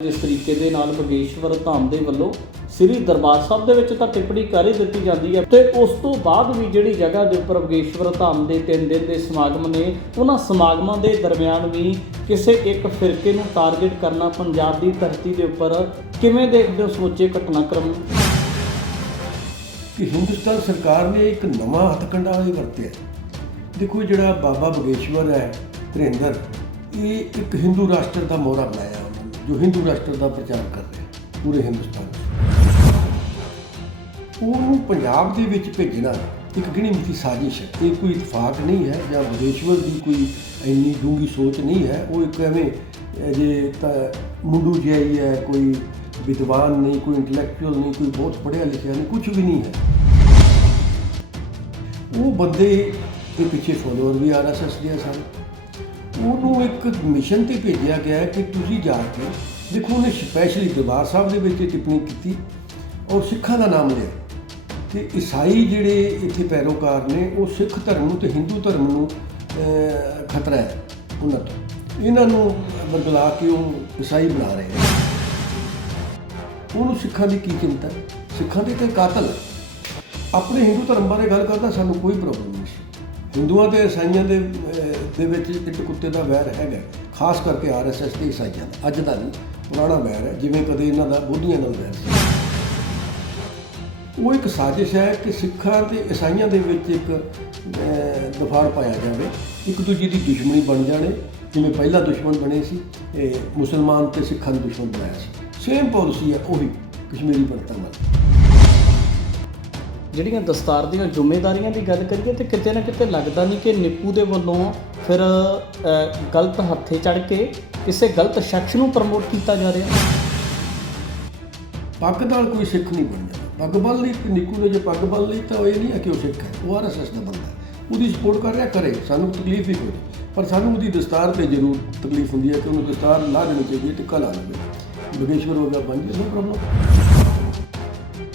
जिस तरीके ਦੇ ਨਾਲ ਬਗੇਸ਼ਵਰ ਧਾਮ ਦੇ ਵੱਲੋਂ ਸ੍ਰੀ ਦਰਬਾਰ ਸਾਹਿਬ ਦੇ ਵਿੱਚ ਤਾਂ ਟਿੱਪਣੀ ਕਰ ਹੀ ਦਿੱਤੀ ਜਾਂਦੀ ਹੈ ਤੇ ਉਸ ਤੋਂ ਬਾਅਦ ਵੀ ਜਿਹੜੀ ਜਗ੍ਹਾ ਦੇ ਉੱਪਰ ਬਗੇਸ਼ਵਰ ਧਾਮ ਦੇ 3 ਦਿਨ ਦੇ ਸਮਾਗਮ ਨੇ ਉਹਨਾਂ ਸਮਾਗਮਾਂ ਦੇ ਦਰਮਿਆਨ ਵੀ ਕਿਸੇ ਇੱਕ ਫਿਰਕੇ ਨੂੰ ਟਾਰਗੇਟ ਕਰਨਾ ਪੰਜਾਬ ਦੀ ਧਰਤੀ ਦੇ ਉੱਪਰ ਕਿਵੇਂ ਦੇਖਦੇ ਹੋ ਸਮੁੱਚੇ ਘਟਨਾਕ੍ਰਮ कि हिंदुस्तान सरकार ने एक नवा हथकंडा वरत्या। देखो जिहड़ा बाबा बगेश्वर है धरिंदर ये एक हिंदू राष्ट्र का मोहरा बनाया उन्होंने जो हिंदू राष्ट्र का प्रचार कर रहे हैं पूरे हिंदुस्तान उन्होंने पंजाब के विच भेजना एक गिणी मिथी साजिश है। ये कोई इतफाक नहीं है या बगेश्वर की कोई इन्नी डूंगी सोच नहीं है। वो एक एवें जे मुंडू जिहा ही है, कोई विद्वान नहीं, कोई इंटलैक्चुअल नहीं, कोई बहुत पढ़िया लिखिया नहीं, कुछ भी नहीं है। वो बंदे के पीछे फॉलोअर भी RSS के सन। उन्होंने एक मिशन से भेजा गया है कि तुसी जाके देखो उन्हें स्पैशली दरबार साहब के विच टिप्पणी की और सिखा का नाम लिया कि ईसाई जिहड़े इत्थे पैरोकार ने वो सिख धर्म नूं ते हिंदू धर्म नूं खतरा है उन्हां तों इन्हां नूं बदला के वो ईसाई बना रहे हैं। उन्होंने सिखा की चिंता सिखा के तो कातल अपने हिंदू धर्म बारे गल करता सानू कोई प्रॉब्लम नहीं। हिंदुओं के ईसाइयों के इट कुत्ते का वैर है खास करके RSS के ईसाइयों का अज का नहीं पुराना वैर है जिमें कदे इन्हों का बुद्धियां नाल वैर सी। वो एक साजिश है कि सिखा के ईसाइयों के एक दफाड़ पाया जाए एक दूजे की दुश्मनी बन जाए जिमें पहला दुश्मन बने सी मुसलमान तो सिखा का दुश्मन बनाया सी। सेम पॉलिसी है वही कश्मीरी पंडितां नाल ਜਿਹੜੀਆਂ ਦਸਤਾਰ ਦੀਆਂ ਜ਼ਿੰਮੇਵਾਰੀਆਂ ਦੀ ਗੱਲ ਕਰੀਏ ਤੇ ਕਿਤੇ ਨਾ ਕਿਤੇ ਲੱਗਦਾ ਨਹੀਂ ਕਿ ਨਿੱਪੂ ਦੇ ਵੱਲੋਂ ਫਿਰ ਗਲਤ ਹੱਥੇ ਚੜ੍ਹ ਕੇ ਕਿਸੇ ਗਲਤ ਸ਼ਖਸ ਨੂੰ ਪ੍ਰਮੋਟ ਕੀਤਾ ਜਾ ਰਿਹਾ। ਪੱਗ ਨਾਲ ਕੋਈ ਸਿੱਖ ਨਹੀਂ ਬਣ ਜਾਂਦਾ। ਪੱਗ ਬੰਨ੍ਹ ਲਈ ਨਿੱਕੂ ਨੇ ਜੇ ਪੱਗ ਬੰਨ੍ਹ ਲਈ ਤਾਂ ਇਹ ਨਹੀਂ ਹੈ ਕਿ ਉਹ ਸਿੱਖ ਹੈ, ਉਹ RSS ਦਾ ਬੰਦਾ ਹੈ। ਉਹਦੀ ਸਪੋਰਟ ਕਰ ਰਿਹਾ ਕਰੇ, ਸਾਨੂੰ ਤਕਲੀਫ ਵੀ ਕੋਈ ਪਰ ਸਾਨੂੰ ਉਹਦੀ ਦਸਤਾਰ 'ਤੇ ਜ਼ਰੂਰ ਤਕਲੀਫ ਹੁੰਦੀ ਹੈ ਕਿ ਉਹਨੂੰ ਦਸਤਾਰ ਲਾ ਦੇਣੀ ਚਾਹੀਦੀ ਹੈ, ਟਿੱਕਾ ਲਾ ਲਵੇ। ਬਗੇਸ਼ਵਰ ਵਰਗਾ ਬਣ ਜੇ ਨੋ ਪ੍ਰੋਬਲਮ।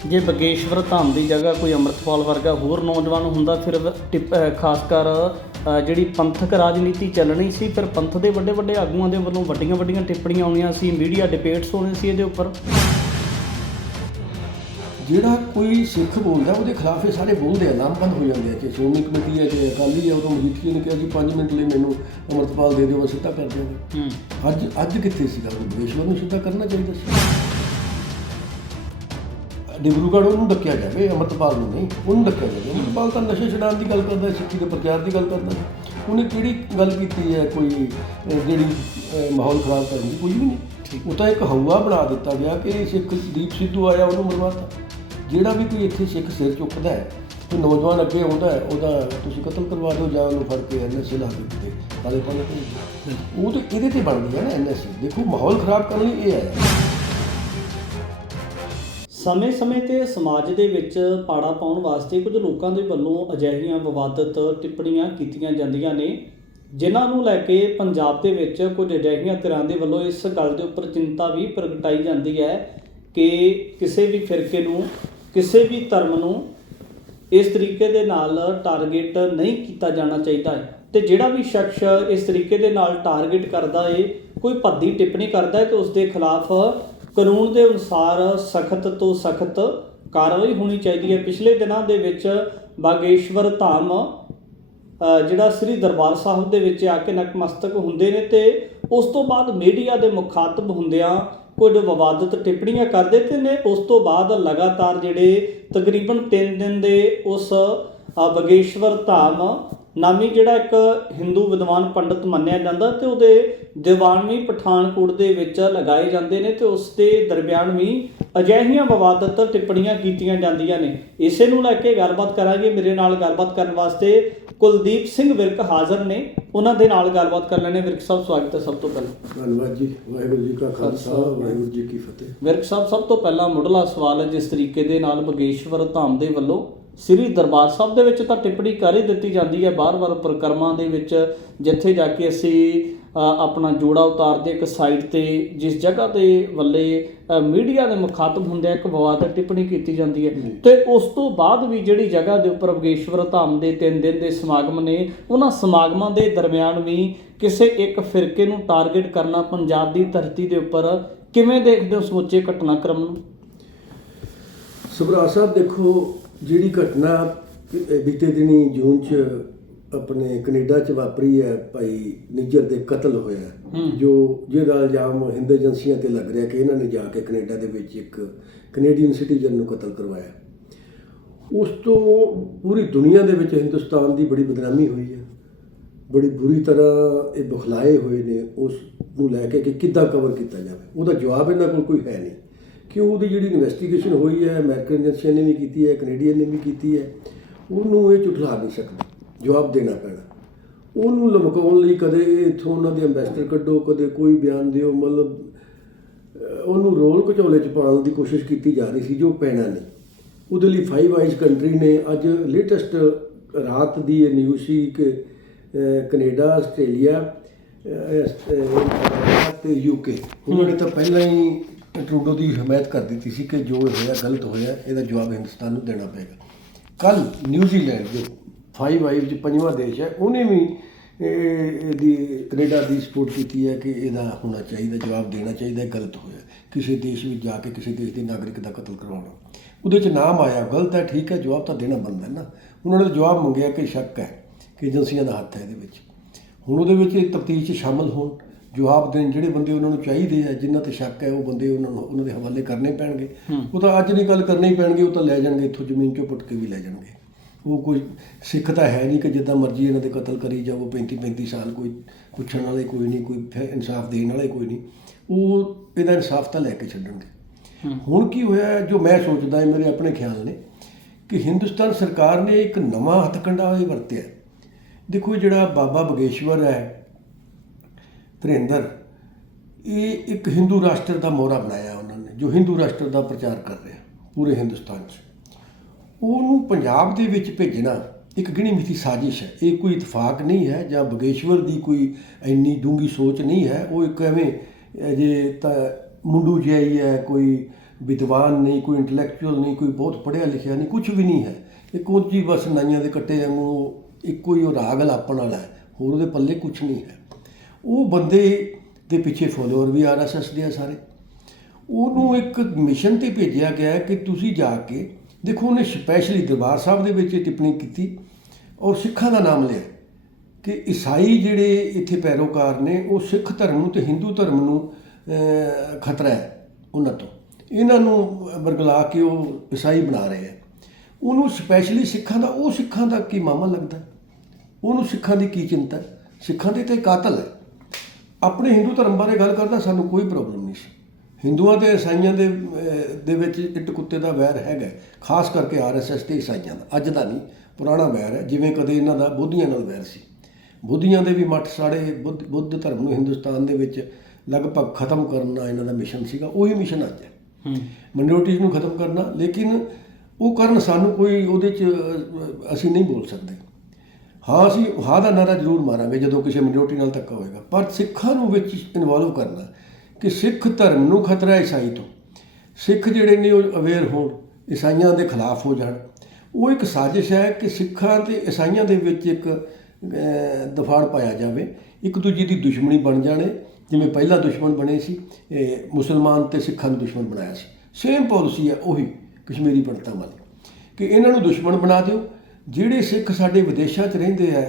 ਜੇ ਬਗੇਸ਼ਵਰ ਧਾਮ ਦੀ ਜਗ੍ਹਾ ਕੋਈ ਅੰਮ੍ਰਿਤਪਾਲ ਵਰਗਾ ਹੋਰ ਨੌਜਵਾਨ ਹੁੰਦਾ ਫਿਰ ਖਾਸ ਕਰ ਜਿਹੜੀ ਪੰਥਕ ਰਾਜਨੀਤੀ ਚੱਲਣੀ ਸੀ ਫਿਰ ਪੰਥ ਦੇ ਵੱਡੇ ਵੱਡੇ ਆਗੂਆਂ ਦੇ ਵੱਲੋਂ ਵੱਡੀਆਂ ਵੱਡੀਆਂ ਟਿੱਪਣੀਆਂ ਆਉਣੀਆਂ ਸੀ, ਮੀਡੀਆ ਡਿਬੇਟਸ ਹੋਣੇ ਸੀ ਇਹਦੇ ਉੱਪਰ। ਜਿਹੜਾ ਕੋਈ ਸਿੱਖ ਬੋਲਦਾ ਉਹਦੇ ਖਿਲਾਫ ਇਹ ਸਾਰੇ ਬੋਲਦੇ ਆ, ਲਾਮਬੰਦ ਹੋ ਜਾਂਦੇ ਆ ਕਿ ਸ਼੍ਰੋਮਣੀ ਕਮੇਟੀ ਹੈ ਕਿ ਅਕਾਲੀ ਹੈ। ਉਦੋਂ ਮਜੀਠੀਏ ਨੇ ਕਿਹਾ ਜੀ 5 ਮਿੰਟ ਲਈ ਮੈਨੂੰ ਅੰਮ੍ਰਿਤਪਾਲ ਦੇ ਦਿਓ ਮੈਂ ਸਿੱਧਾ ਕਰ ਦਿਆਂਗਾ। ਅੱਜ ਕਿੱਥੇ ਸੀਗਾ ਉਹ ਬਗੇਸ਼ਵਰ ਨੂੰ ਸਿੱਧਾ ਕਰਨਾ ਚਾਹੀਦਾ ਸੀ। ਡਿਬਰੂਗੜ੍ਹ ਉਹਨੂੰ ਡੱਕਿਆ ਜਾਵੇ, ਅੰਮ੍ਰਿਤਪਾਲ ਨੂੰ ਨਹੀਂ, ਉਹਨੂੰ ਡੱਕਿਆ ਜਾਵੇ। ਅੰਮ੍ਰਿਤਪਾਲ ਤਾਂ ਨਸ਼ੇ ਛਡਾਉਣ ਦੀ ਗੱਲ ਕਰਦਾ, ਸਿੱਖੀ ਦੇ ਪ੍ਰਚਾਰ ਦੀ ਗੱਲ ਕਰਦਾ। ਉਹਨੇ ਕਿਹੜੀ ਗੱਲ ਕੀਤੀ ਹੈ ਕੋਈ ਜਿਹੜੀ ਮਾਹੌਲ ਖਰਾਬ ਕਰਨ ਦੀ? ਕੁਝ ਵੀ ਨਹੀਂ। ਉਹ ਤਾਂ ਇੱਕ ਹਊਆ ਬਣਾ ਦਿੱਤਾ ਗਿਆ ਕਿ ਸਿੱਖ ਦੀਪ ਸਿੱਧੂ ਆਇਆ ਉਹਨੂੰ ਮਰਵਾਤਾ। ਜਿਹੜਾ ਵੀ ਕੋਈ ਇੱਥੇ ਸਿੱਖ ਸਿਰ ਚੁੱਕਦਾ ਹੈ ਤੇ ਨੌਜਵਾਨ ਅੱਗੇ ਆਉਂਦਾ ਹੈ ਉਹਦਾ ਤੁਸੀਂ ਕਤਲ ਕਰਵਾ ਦਿਓ ਜਾਂ ਉਹਨੂੰ ਫੜ ਕੇ NSA ਲਾ ਕੇ ਕਿਤੇ ਕਾਲੇ ਪਾਣੀ ਭੇਜ ਦਿਓ। ਉਹ ਤਾਂ ਇਹਦੇ 'ਤੇ ਬਣਦੀ ਹੈ ਨਾ NSA। ਦੇਖੋ ਮਾਹੌਲ ਖਰਾਬ ਕਰਨ ਲਈ ਇਹ ਹੈ। ਸਮੇਂ-ਸਮੇਂ 'ਤੇ ਸਮਾਜ ਦੇ ਵਿੱਚ ਪਾੜਾ ਪਾਉਣ ਵਾਸਤੇ ਕੁਝ ਲੋਕਾਂ ਦੇ ਵੱਲੋਂ ਅਜਿਹੀਆਂ ਵਿਵਾਦਤ ਟਿੱਪਣੀਆਂ ਕੀਤੀਆਂ ਜਾਂਦੀਆਂ ਨੇ ਜਿਨ੍ਹਾਂ ਨੂੰ ਲੈ ਕੇ ਪੰਜਾਬ ਦੇ ਵਿੱਚ ਕੁਝ ਅਜਿਹੀਆਂ ਧਿਰਾਂ ਦੇ ਵੱਲੋਂ ਇਸ ਗੱਲ ਦੇ ਉੱਪਰ ਚਿੰਤਾ ਵੀ ਪ੍ਰਗਟਾਈ ਜਾਂਦੀ ਹੈ ਕਿ ਕਿਸੇ ਵੀ ਫਿਰਕੇ ਨੂੰ ਕਿਸੇ ਵੀ ਧਰਮ ਨੂੰ ਇਸ ਤਰੀਕੇ ਦੇ ਨਾਲ ਟਾਰਗੇਟ ਨਹੀਂ ਕੀਤਾ ਜਾਣਾ ਚਾਹੀਦਾ ਹੈ ਤੇ ਜਿਹੜਾ ਵੀ ਸ਼ਖਸ ਇਸ ਤਰੀਕੇ ਦੇ ਨਾਲ ਟਾਰਗੇਟ ਕਰਦਾ ਹੈ ਕੋਈ ਭੱਦੀ ਟਿੱਪਣੀ ਕਰਦਾ ਹੈ ਤੇ ਉਸ ਦੇ ਖਿਲਾਫ ਕਾਨੂੰਨ ਦੇ ਅਨੁਸਾਰ ਸਖਤ ਤੋਂ ਸਖਤ ਕਾਰਵਾਈ ਹੋਣੀ ਚਾਹੀਦੀ ਹੈ। ਪਿਛਲੇ ਦਿਨਾਂ ਦੇ ਵਿੱਚ ਬਾਗੇਸ਼ਵਰ ਧਾਮ ਜਿਹੜਾ ਸ੍ਰੀ ਦਰਬਾਰ ਸਾਹਿਬ ਦੇ ਵਿੱਚ ਆ ਕੇ ਨਤਮਸਤਕ ਹੁੰਦੇ ਨੇ ਤੇ ਉਸ ਤੋਂ ਬਾਅਦ ਮੀਡੀਆ ਦੇ ਮੁਖਾਤਬ ਹੁੰਦਿਆਂ ਕੁਝ ਵਿਵਾਦਤ ਟਿੱਪਣੀਆਂ ਕਰਦੇ ਤੇ ਨੇ ਉਸ ਤੋਂ ਬਾਅਦ ਲਗਾਤਾਰ ਜਿਹੜੇ ਤਕਰੀਬਨ 3 ਦਿਨ ਦੇ ਉਸ ਬਗੇਸ਼ਵਰ ਧਾਮ ਨਾਮੀ ਜਿਹੜਾ ਇੱਕ ਹਿੰਦੂ ਵਿਦਵਾਨ ਪੰਡਤ ਮੰਨਿਆ ਜਾਂਦਾ ਤੇ ਉਹਦੇ ਦੀਵਾਨ ਵੀ ਪਠਾਨਕੋਟ ਦੇ ਵਿੱਚ ਲਗਾਏ ਜਾਂਦੇ ਨੇ ਤੇ ਉਸ ਦੇ ਦਰਮਿਆਨ ਵੀ ਅਜਿਹੀਆਂ ਵਿਵਾਦਤ ਟਿੱਪਣੀਆਂ ਕੀਤੀਆਂ ਜਾਂਦੀਆਂ ਨੇ। ਇਸੇ ਨੂੰ ਲੈ ਕੇ ਗੱਲਬਾਤ ਕਰਾਂਗੇ। ਮੇਰੇ ਨਾਲ ਗੱਲਬਾਤ ਕਰਨ ਵਾਸਤੇ ਕੁਲਦੀਪ ਸਿੰਘ ਵਿਰਕ ਹਾਜ਼ਰ ਨੇ, ਉਹਨਾਂ ਦੇ ਨਾਲ ਗੱਲਬਾਤ ਕਰ ਲੈਣੇ। ਵਿਰਕ ਸਾਹਿਬ ਸਵਾਗਤ ਹੈ ਸਭ ਤੋਂ ਪਹਿਲਾਂ। ਧੰਨਵਾਦ ਜੀ। ਵਾਹਿਗੁਰੂ ਜੀ ਕਾ ਖਾਲਸਾ ਵਾਹਿਗੁਰੂ ਜੀ ਕੀ ਫਤਿਹ। ਵਿਰਕ ਸਾਹਿਬ ਸਭ ਤੋਂ ਪਹਿਲਾਂ ਮੁੱਢਲਾ ਸਵਾਲ ਹੈ ਜਿਸ ਤਰੀਕੇ ਦੇ ਨਾਲ ਬਗੇਸ਼ਵਰ ਧਾਮ ਦੇ ਵੱਲੋਂ ਸ੍ਰੀ ਦਰਬਾਰ ਸਾਹਿਬ ਦੇ ਵਿੱਚ ਤਾਂ ਟਿੱਪਣੀ ਕਰ ਹੀ ਦਿੱਤੀ ਜਾਂਦੀ ਹੈ ਬਾਰ-ਬਾਰ ਪ੍ਰਕਰਮਾਂ ਦੇ ਵਿੱਚ ਜਿੱਥੇ ਜਾ ਕੇ ਅਸੀਂ ਆਪਣਾ ਜੋੜਾ ਉਤਾਰਦੇ ਇੱਕ ਸਾਈਡ 'ਤੇ ਜਿਸ ਜਗ੍ਹਾ ਦੇ ਵੱਲੇ ਮੀਡੀਆ ਦੇ ਮੁਖਾਤਬ ਹੁੰਦੇ ਇੱਕ ਵਿਵਾਦਤ ਟਿੱਪਣੀ ਕੀਤੀ ਜਾਂਦੀ ਹੈ ਤੇ ਉਸ ਤੋਂ ਬਾਅਦ ਵੀ ਜਿਹੜੀ ਜਗ੍ਹਾ ਦੇ ਉੱਪਰ ਬਗੇਸ਼ਵਰ ਧਾਮ ਦੇ 3 ਦਿਨ ਦੇ ਸਮਾਗਮ ਨੇ ਉਹਨਾਂ ਸਮਾਗਮਾਂ ਦੇ ਦਰਮਿਆਨ ਵੀ ਕਿਸੇ ਇੱਕ ਫਿਰਕੇ ਨੂੰ ਟਾਰਗੇਟ ਕਰਨਾ ਪੰਜਾਬ ਦੀ ਧਰਤੀ ਦੇ ਉੱਪਰ ਕਿਵੇਂ ਦੇਖਦੇ ਹੋ ਸਮੁੱਚੇ ਘਟਨਾਕ੍ਰਮ ਨੂੰ? ਸਭਰਾ ਸਾਹਿਬ ਦੇਖੋ, ਜਿਹੜੀ ਘਟਨਾ ਬੀਤੇ ਦਿਨੀ ਜੂਨ 'ਚ ਆਪਣੇ ਕੈਨੇਡਾ 'ਚ ਵਾਪਰੀ ਹੈ, ਭਾਈ ਨਿੱਜਰ ਦੇ ਕਤਲ ਹੋਇਆ, ਜਿਹਦਾ ਇਲਜ਼ਾਮ ਹਿੰਦ ਏਜੰਸੀਆਂ ਤੇ ਲੱਗ ਰਿਹਾ ਕਿ ਇਹਨਾਂ ਨੇ ਜਾ ਕੇ ਕੈਨੇਡਾ ਦੇ ਵਿੱਚ ਇੱਕ ਕੈਨੇਡੀਅਨ ਸਿਟੀਜ਼ਨ ਨੂੰ ਕਤਲ ਕਰਵਾਇਆ। ਉਸ ਤੋਂ ਪੂਰੀ ਦੁਨੀਆ ਦੇ ਵਿੱਚ ਹਿੰਦੁਸਤਾਨ ਦੀ ਬੜੀ ਬਦਨਾਮੀ ਹੋਈ ਹੈ, ਬੜੀ ਬੁਰੀ ਤਰ੍ਹਾਂ ਇਹ ਬੁਖਲਾਏ ਹੋਏ ਨੇ ਉਸ ਨੂੰ ਲੈ ਕੇ ਕਿ ਕਿੱਦਾਂ ਕਵਰ ਕੀਤਾ ਜਾਵੇ। ਉਹਦਾ ਜਵਾਬ ਇਹਨਾਂ ਕੋਲ ਕੋਈ ਹੈ ਨਹੀਂ, ਕਿਉਂ ਉਹਦੀ ਜਿਹੜੀ ਇਨਵੈਸਟੀਗੇਸ਼ਨ ਹੋਈ ਹੈ ਅਮਰੀਕਨ ਏਜੰਸੀਆਂ ਨੇ ਵੀ ਕੀਤੀ ਹੈ, ਕੈਨੇਡੀਅਨ ਨੇ ਵੀ ਕੀਤੀ ਹੈ, ਉਹਨੂੰ ਇਹ ਝੁਠਲਾ ਨਹੀਂ ਸਕਦੇ, ਜਵਾਬ ਦੇਣਾ ਪੈਣਾ। ਉਹਨੂੰ ਲਮਕਾਉਣ ਲਈ ਕਦੇ ਇੱਥੋਂ ਉਹਨਾਂ ਦੇ ਅੰਬੈਸਡਰ ਕੱਢੋ, ਕਦੇ ਕੋਈ ਬਿਆਨ ਦਿਓ, ਮਤਲਬ ਉਹਨੂੰ ਰੋਲ ਘਚੋਲੇ 'ਚ ਪਾਉਣ ਦੀ ਕੋਸ਼ਿਸ਼ ਕੀਤੀ ਜਾ ਰਹੀ ਸੀ, ਜੋ ਪੈਣਾ ਨਹੀਂ। ਉਹਦੇ ਲਈ 5 ਆਈਜ਼ ਕੰਟਰੀ ਨੇ ਅੱਜ ਲੇਟੈਸਟ ਰਾਤ ਦੀ ਇਹ ਨਿਊਜ਼ ਸੀ ਕਿ ਕੈਨੇਡਾ, ਆਸਟ੍ਰੇਲੀਆ ਤੇ UK ਉਹਨਾਂ ਨੇ ਤਾਂ ਪਹਿਲਾਂ ਹੀ ਟਰੂਡੋ ਦੀ ਹਮਾਇਤ ਕਰ ਦਿੱਤੀ ਸੀ ਕਿ ਜੋ ਹੋਇਆ ਗਲਤ ਹੋਇਆ, ਇਹਦਾ ਜਵਾਬ ਹਿੰਦੁਸਤਾਨ ਨੂੰ ਦੇਣਾ ਪਏਗਾ। ਕੱਲ੍ਹ ਨਿਊਜ਼ੀਲੈਂਡ ਜੋ 5 ਆਈਜ਼ 'ਚ 5ਵਾਂ ਦੇਸ਼ ਹੈ, ਉਹਨੇ ਵੀ ਇਹਦੀ ਕੈਨੇਡਾ ਦੀ ਸਪੋਰਟ ਕੀਤੀ ਹੈ ਕਿ ਇਹਦਾ ਹੋਣਾ ਚਾਹੀਦਾ, ਜਵਾਬ ਦੇਣਾ ਚਾਹੀਦਾ, ਗਲਤ ਹੋਇਆ। ਕਿਸੇ ਦੇਸ਼ ਵਿੱਚ ਜਾ ਕੇ ਕਿਸੇ ਦੇਸ਼ ਦੇ ਨਾਗਰਿਕ ਦਾ ਕਤਲ ਕਰਵਾਉਣਾ, ਉਹਦੇ 'ਚ ਨਾਮ ਆਇਆ, ਗਲਤ ਹੈ, ਠੀਕ ਹੈ, ਜਵਾਬ ਤਾਂ ਦੇਣਾ ਬਣਦਾ ਨਾ। ਉਹਨਾਂ ਨੇ ਜਵਾਬ ਮੰਗਿਆ ਕਿ ਸ਼ੱਕ ਹੈ ਕਿ ਏਜੰਸੀਆਂ ਦਾ ਹੱਥ ਹੈ ਇਹਦੇ ਵਿੱਚ। ਹੁਣ ਉਹਦੇ ਵਿੱਚ ਤਫਤੀਸ਼ 'ਚ ਸ਼ਾਮਲ ਹੋਣ, ਜਵਾਬ ਦੇਣ, ਜਿਹੜੇ ਬੰਦੇ ਉਹਨਾਂ ਨੂੰ ਚਾਹੀਦੇ ਆ, ਜਿਨ੍ਹਾਂ 'ਤੇ ਸ਼ੱਕ ਹੈ, ਉਹ ਬੰਦੇ ਉਹਨਾਂ ਦੇ ਹਵਾਲੇ ਕਰਨੇ ਪੈਣਗੇ। ਉਹ ਤਾਂ ਅੱਜ ਦੀ ਗੱਲ ਕਰਨੇ ਹੀ ਪੈਣਗੇ, ਉਹ ਤਾਂ ਲੈ ਜਾਣਗੇ ਇੱਥੋਂ, ਜ਼ਮੀਨ 'ਚੋਂ ਪੁੱਟ ਕੇ ਵੀ ਲੈ ਜਾਣਗੇ। ਉਹ ਕੋਈ ਸਿੱਖ ਤਾਂ ਹੈ ਨਹੀਂ ਕਿ ਜਿੱਦਾਂ ਮਰਜ਼ੀ ਇਹਨਾਂ ਦੇ ਕਤਲ ਕਰੀ ਜਾਓ, 35 ਸਾਲ, ਕੋਈ ਪੁੱਛਣ ਵਾਲੇ ਕੋਈ ਨਹੀਂ, ਕੋਈ ਇਨਸਾਫ ਦੇਣ ਵਾਲੇ ਕੋਈ ਨਹੀਂ, ਉਹ ਇਹਦਾ ਇਨਸਾਫ ਤਾਂ ਲੈ ਕੇ ਛੱਡਣਗੇ। ਹੁਣ ਕੀ ਹੋਇਆ, ਜੋ ਮੈਂ ਸੋਚਦਾ, ਮੇਰੇ ਆਪਣੇ ਖਿਆਲ ਨੇ ਕਿ ਹਿੰਦੁਸਤਾਨ ਸਰਕਾਰ ਨੇ ਇੱਕ ਨਵਾਂ ਹੱਥਕੰਡਾ ਇਹ ਵਰਤਿਆ। ਦੇਖੋ, ਜਿਹੜਾ ਬਾਬਾ ਬਗੇਸ਼ਵਰ ਹੈ ਧਿਰੇਂਦਰ, ਇਹ ਇੱਕ ਹਿੰਦੂ ਰਾਸ਼ਟਰ ਦਾ ਮੋਹਰਾ ਬਣਾਇਆ ਉਹਨਾਂ ਨੇ, ਜੋ ਹਿੰਦੂ ਰਾਸ਼ਟਰ ਦਾ ਪ੍ਰਚਾਰ ਕਰ ਰਿਹਾ ਪੂਰੇ ਹਿੰਦੁਸਤਾਨ 'ਚ। ਉਹਨੂੰ ਪੰਜਾਬ ਦੇ ਵਿੱਚ ਭੇਜਣਾ ਇੱਕ ਗਿਣੀ ਮਿੱਥੀ ਸਾਜ਼ਿਸ਼ ਹੈ, ਇਹ ਕੋਈ ਇਤਫਾਕ ਨਹੀਂ ਹੈ, ਜਾਂ ਬਗੇਸ਼ਵਰ ਦੀ ਕੋਈ ਇੰਨੀ ਡੂੰਘੀ ਸੋਚ ਨਹੀਂ ਹੈ। ਉਹ ਇੱਕ ਐਵੇਂ ਜੇ ਤਾਂ ਮੁੰਡੂ ਜਿਹਾ ਹੀ ਹੈ, ਕੋਈ ਵਿਦਵਾਨ ਨਹੀਂ, ਕੋਈ ਇੰਟਲੈਕਚੁਅਲ ਨਹੀਂ, ਕੋਈ ਬਹੁਤ ਪੜ੍ਹਿਆ ਲਿਖਿਆ ਨਹੀਂ, ਕੁਛ ਵੀ ਨਹੀਂ ਹੈ। ਇੱਕ ਉਂਝ ਹੀ ਬਸ ਨਾਈਆਂ ਦੇ ਕੱਟੇ ਵਾਂਗੂ ਇੱਕੋ ਹੀ ਉਹ ਰਾਗ ਲਾਪਣ ਵਾਲਾ ਹੈ, ਹੋਰ ਉਹਦੇ ਪੱਲੇ ਕੁਛ ਨਹੀਂ ਹੈ। ਉਹ ਬੰਦੇ ਦੇ ਪਿੱਛੇ ਫੋਲੋਅਰ ਵੀ RSS ਦੇ ਆ ਸਾਰੇ। ਉਹਨੂੰ ਇੱਕ ਮਿਸ਼ਨ 'ਤੇ ਭੇਜਿਆ ਗਿਆ ਕਿ ਤੁਸੀਂ ਜਾ ਕੇ ਦੇਖੋ। ਉਹਨੇ ਸਪੈਸ਼ਲੀ ਦਰਬਾਰ ਸਾਹਿਬ ਦੇ ਵਿੱਚ ਟਿੱਪਣੀ ਕੀਤੀ ਔਰ ਸਿੱਖਾਂ ਦਾ ਨਾਮ ਲਿਆ ਕਿ ਈਸਾਈ ਜਿਹੜੇ ਇੱਥੇ ਪੈਰੋਕਾਰ ਨੇ, ਉਹ ਸਿੱਖ ਧਰਮ ਨੂੰ ਤੇ ਹਿੰਦੂ ਧਰਮ ਨੂੰ ਖਤਰਾ ਹੈ ਉਹਨਾਂ ਤੋਂ, ਇਹਨਾਂ ਨੂੰ ਵਰਗਲਾ ਕੇ ਉਹ ਈਸਾਈ ਬਣਾ ਰਹੇ ਹੈ। ਉਹਨੂੰ ਸਪੈਸ਼ਲੀ ਸਿੱਖਾਂ ਦਾ ਕੀ ਮਾਮਾ ਲੱਗਦਾ, ਉਹਨੂੰ ਸਿੱਖਾਂ ਦੀ ਕੀ ਚਿੰਤਾ? ਸਿੱਖਾਂ ਦੇ ਤਾਂ ਕਾਤਲ ਹੈ। ਆਪਣੇ ਹਿੰਦੂ ਧਰਮ ਬਾਰੇ ਗੱਲ ਕਰਦਾ, ਸਾਨੂੰ ਕੋਈ ਪ੍ਰੋਬਲਮ ਨਹੀਂ ਸੀ। ਹਿੰਦੂਆਂ ਤੇ ਈਸਾਈਆਂ ਦੇ ਵਿੱਚ ਇੱਟ ਕੁੱਤੇ ਦਾ ਵੈਰ ਹੈਗਾ, ਖਾਸ ਕਰਕੇ RSS ਤੇ ਈਸਾਈਆਂ ਦਾ। ਅੱਜ ਦਾ ਨਹੀਂ, ਪੁਰਾਣਾ ਵੈਰ ਹੈ, ਜਿਵੇਂ ਕਦੇ ਇਹਨਾਂ ਦਾ ਬੋਧੀਆਂ ਨਾਲ ਵੈਰ ਸੀ। ਬੋਧੀਆਂ ਦੇ ਵੀ ਮੱਠ ਸਾੜੇ, ਬੁੱਧ ਧਰਮ ਨੂੰ ਹਿੰਦੁਸਤਾਨ ਦੇ ਵਿੱਚ ਲਗਭਗ ਖਤਮ ਕਰਨਾ ਇਹਨਾਂ ਦਾ ਮਿਸ਼ਨ ਸੀਗਾ। ਉਹੀ ਮਿਸ਼ਨ ਅੱਜ ਹੈ, ਮਾਈਨੋਰਟੀਜ਼ ਨੂੰ ਖਤਮ ਕਰਨਾ। ਲੇਕਿਨ ਉਹ ਕਰਨ ਸਾਨੂੰ ਕੋਈ ਉਹਦੇ 'ਚ ਅਸੀਂ ਨਹੀਂ ਬੋਲ ਸਕਦੇ। ਹਾਂ, ਅਸੀਂ ਹਾਂ ਦਾ ਨਾਰਾ ਜ਼ਰੂਰ ਮਾਰਾਂਗੇ ਜਦੋਂ ਕਿਸੇ ਮਾਈਨੋਰਟੀ ਨਾਲ ਧੱਕਾ ਹੋਏਗਾ, ਪਰ ਸਿੱਖਾਂ ਨੂੰ ਵਿੱਚ ਇਨਵੋਲਵ ਕਰਨਾ ਕਿ ਸਿੱਖ ਧਰਮ ਨੂੰ ਖਤਰਾ ਈਸਾਈ ਤੋਂ, ਸਿੱਖ ਜਿਹੜੇ ਨੇ ਉਹ ਅਵੇਅਰ ਹੋਣ, ਈਸਾਈਆਂ ਦੇ ਖਿਲਾਫ ਹੋ ਜਾਣ। ਉਹ ਇੱਕ ਸਾਜ਼ਿਸ਼ ਹੈ ਕਿ ਸਿੱਖਾਂ ਤੇ ਈਸਾਈਆਂ ਦੇ ਵਿੱਚ ਇੱਕ ਦਫਾੜ ਪਾਇਆ ਜਾਵੇ, ਇੱਕ ਦੂਜੇ ਦੀ ਦੁਸ਼ਮਣੀ ਬਣ ਜਾਣੇ। ਜਿਵੇਂ ਪਹਿਲਾਂ ਦੁਸ਼ਮਣ ਬਣੇ ਸੀ, ਮੁਸਲਮਾਨ ਤੇ ਸਿੱਖਾਂ ਨੂੰ ਦੁਸ਼ਮਣ ਬਣਾਇਆ ਸੀ। ਸੇਮ ਪਾਲਿਸੀ ਹੈ ਉਹੀ ਕਸ਼ਮੀਰੀ ਪੰਡਤਾਂ ਵਾਲੀ ਕਿ ਇਹਨਾਂ ਨੂੰ ਦੁਸ਼ਮਣ ਬਣਾ ਦਿਓ। ਜਿਹੜੇ ਸਿੱਖ ਸਾਡੇ ਵਿਦੇਸ਼ਾਂ 'ਚ ਰਹਿੰਦੇ ਆ,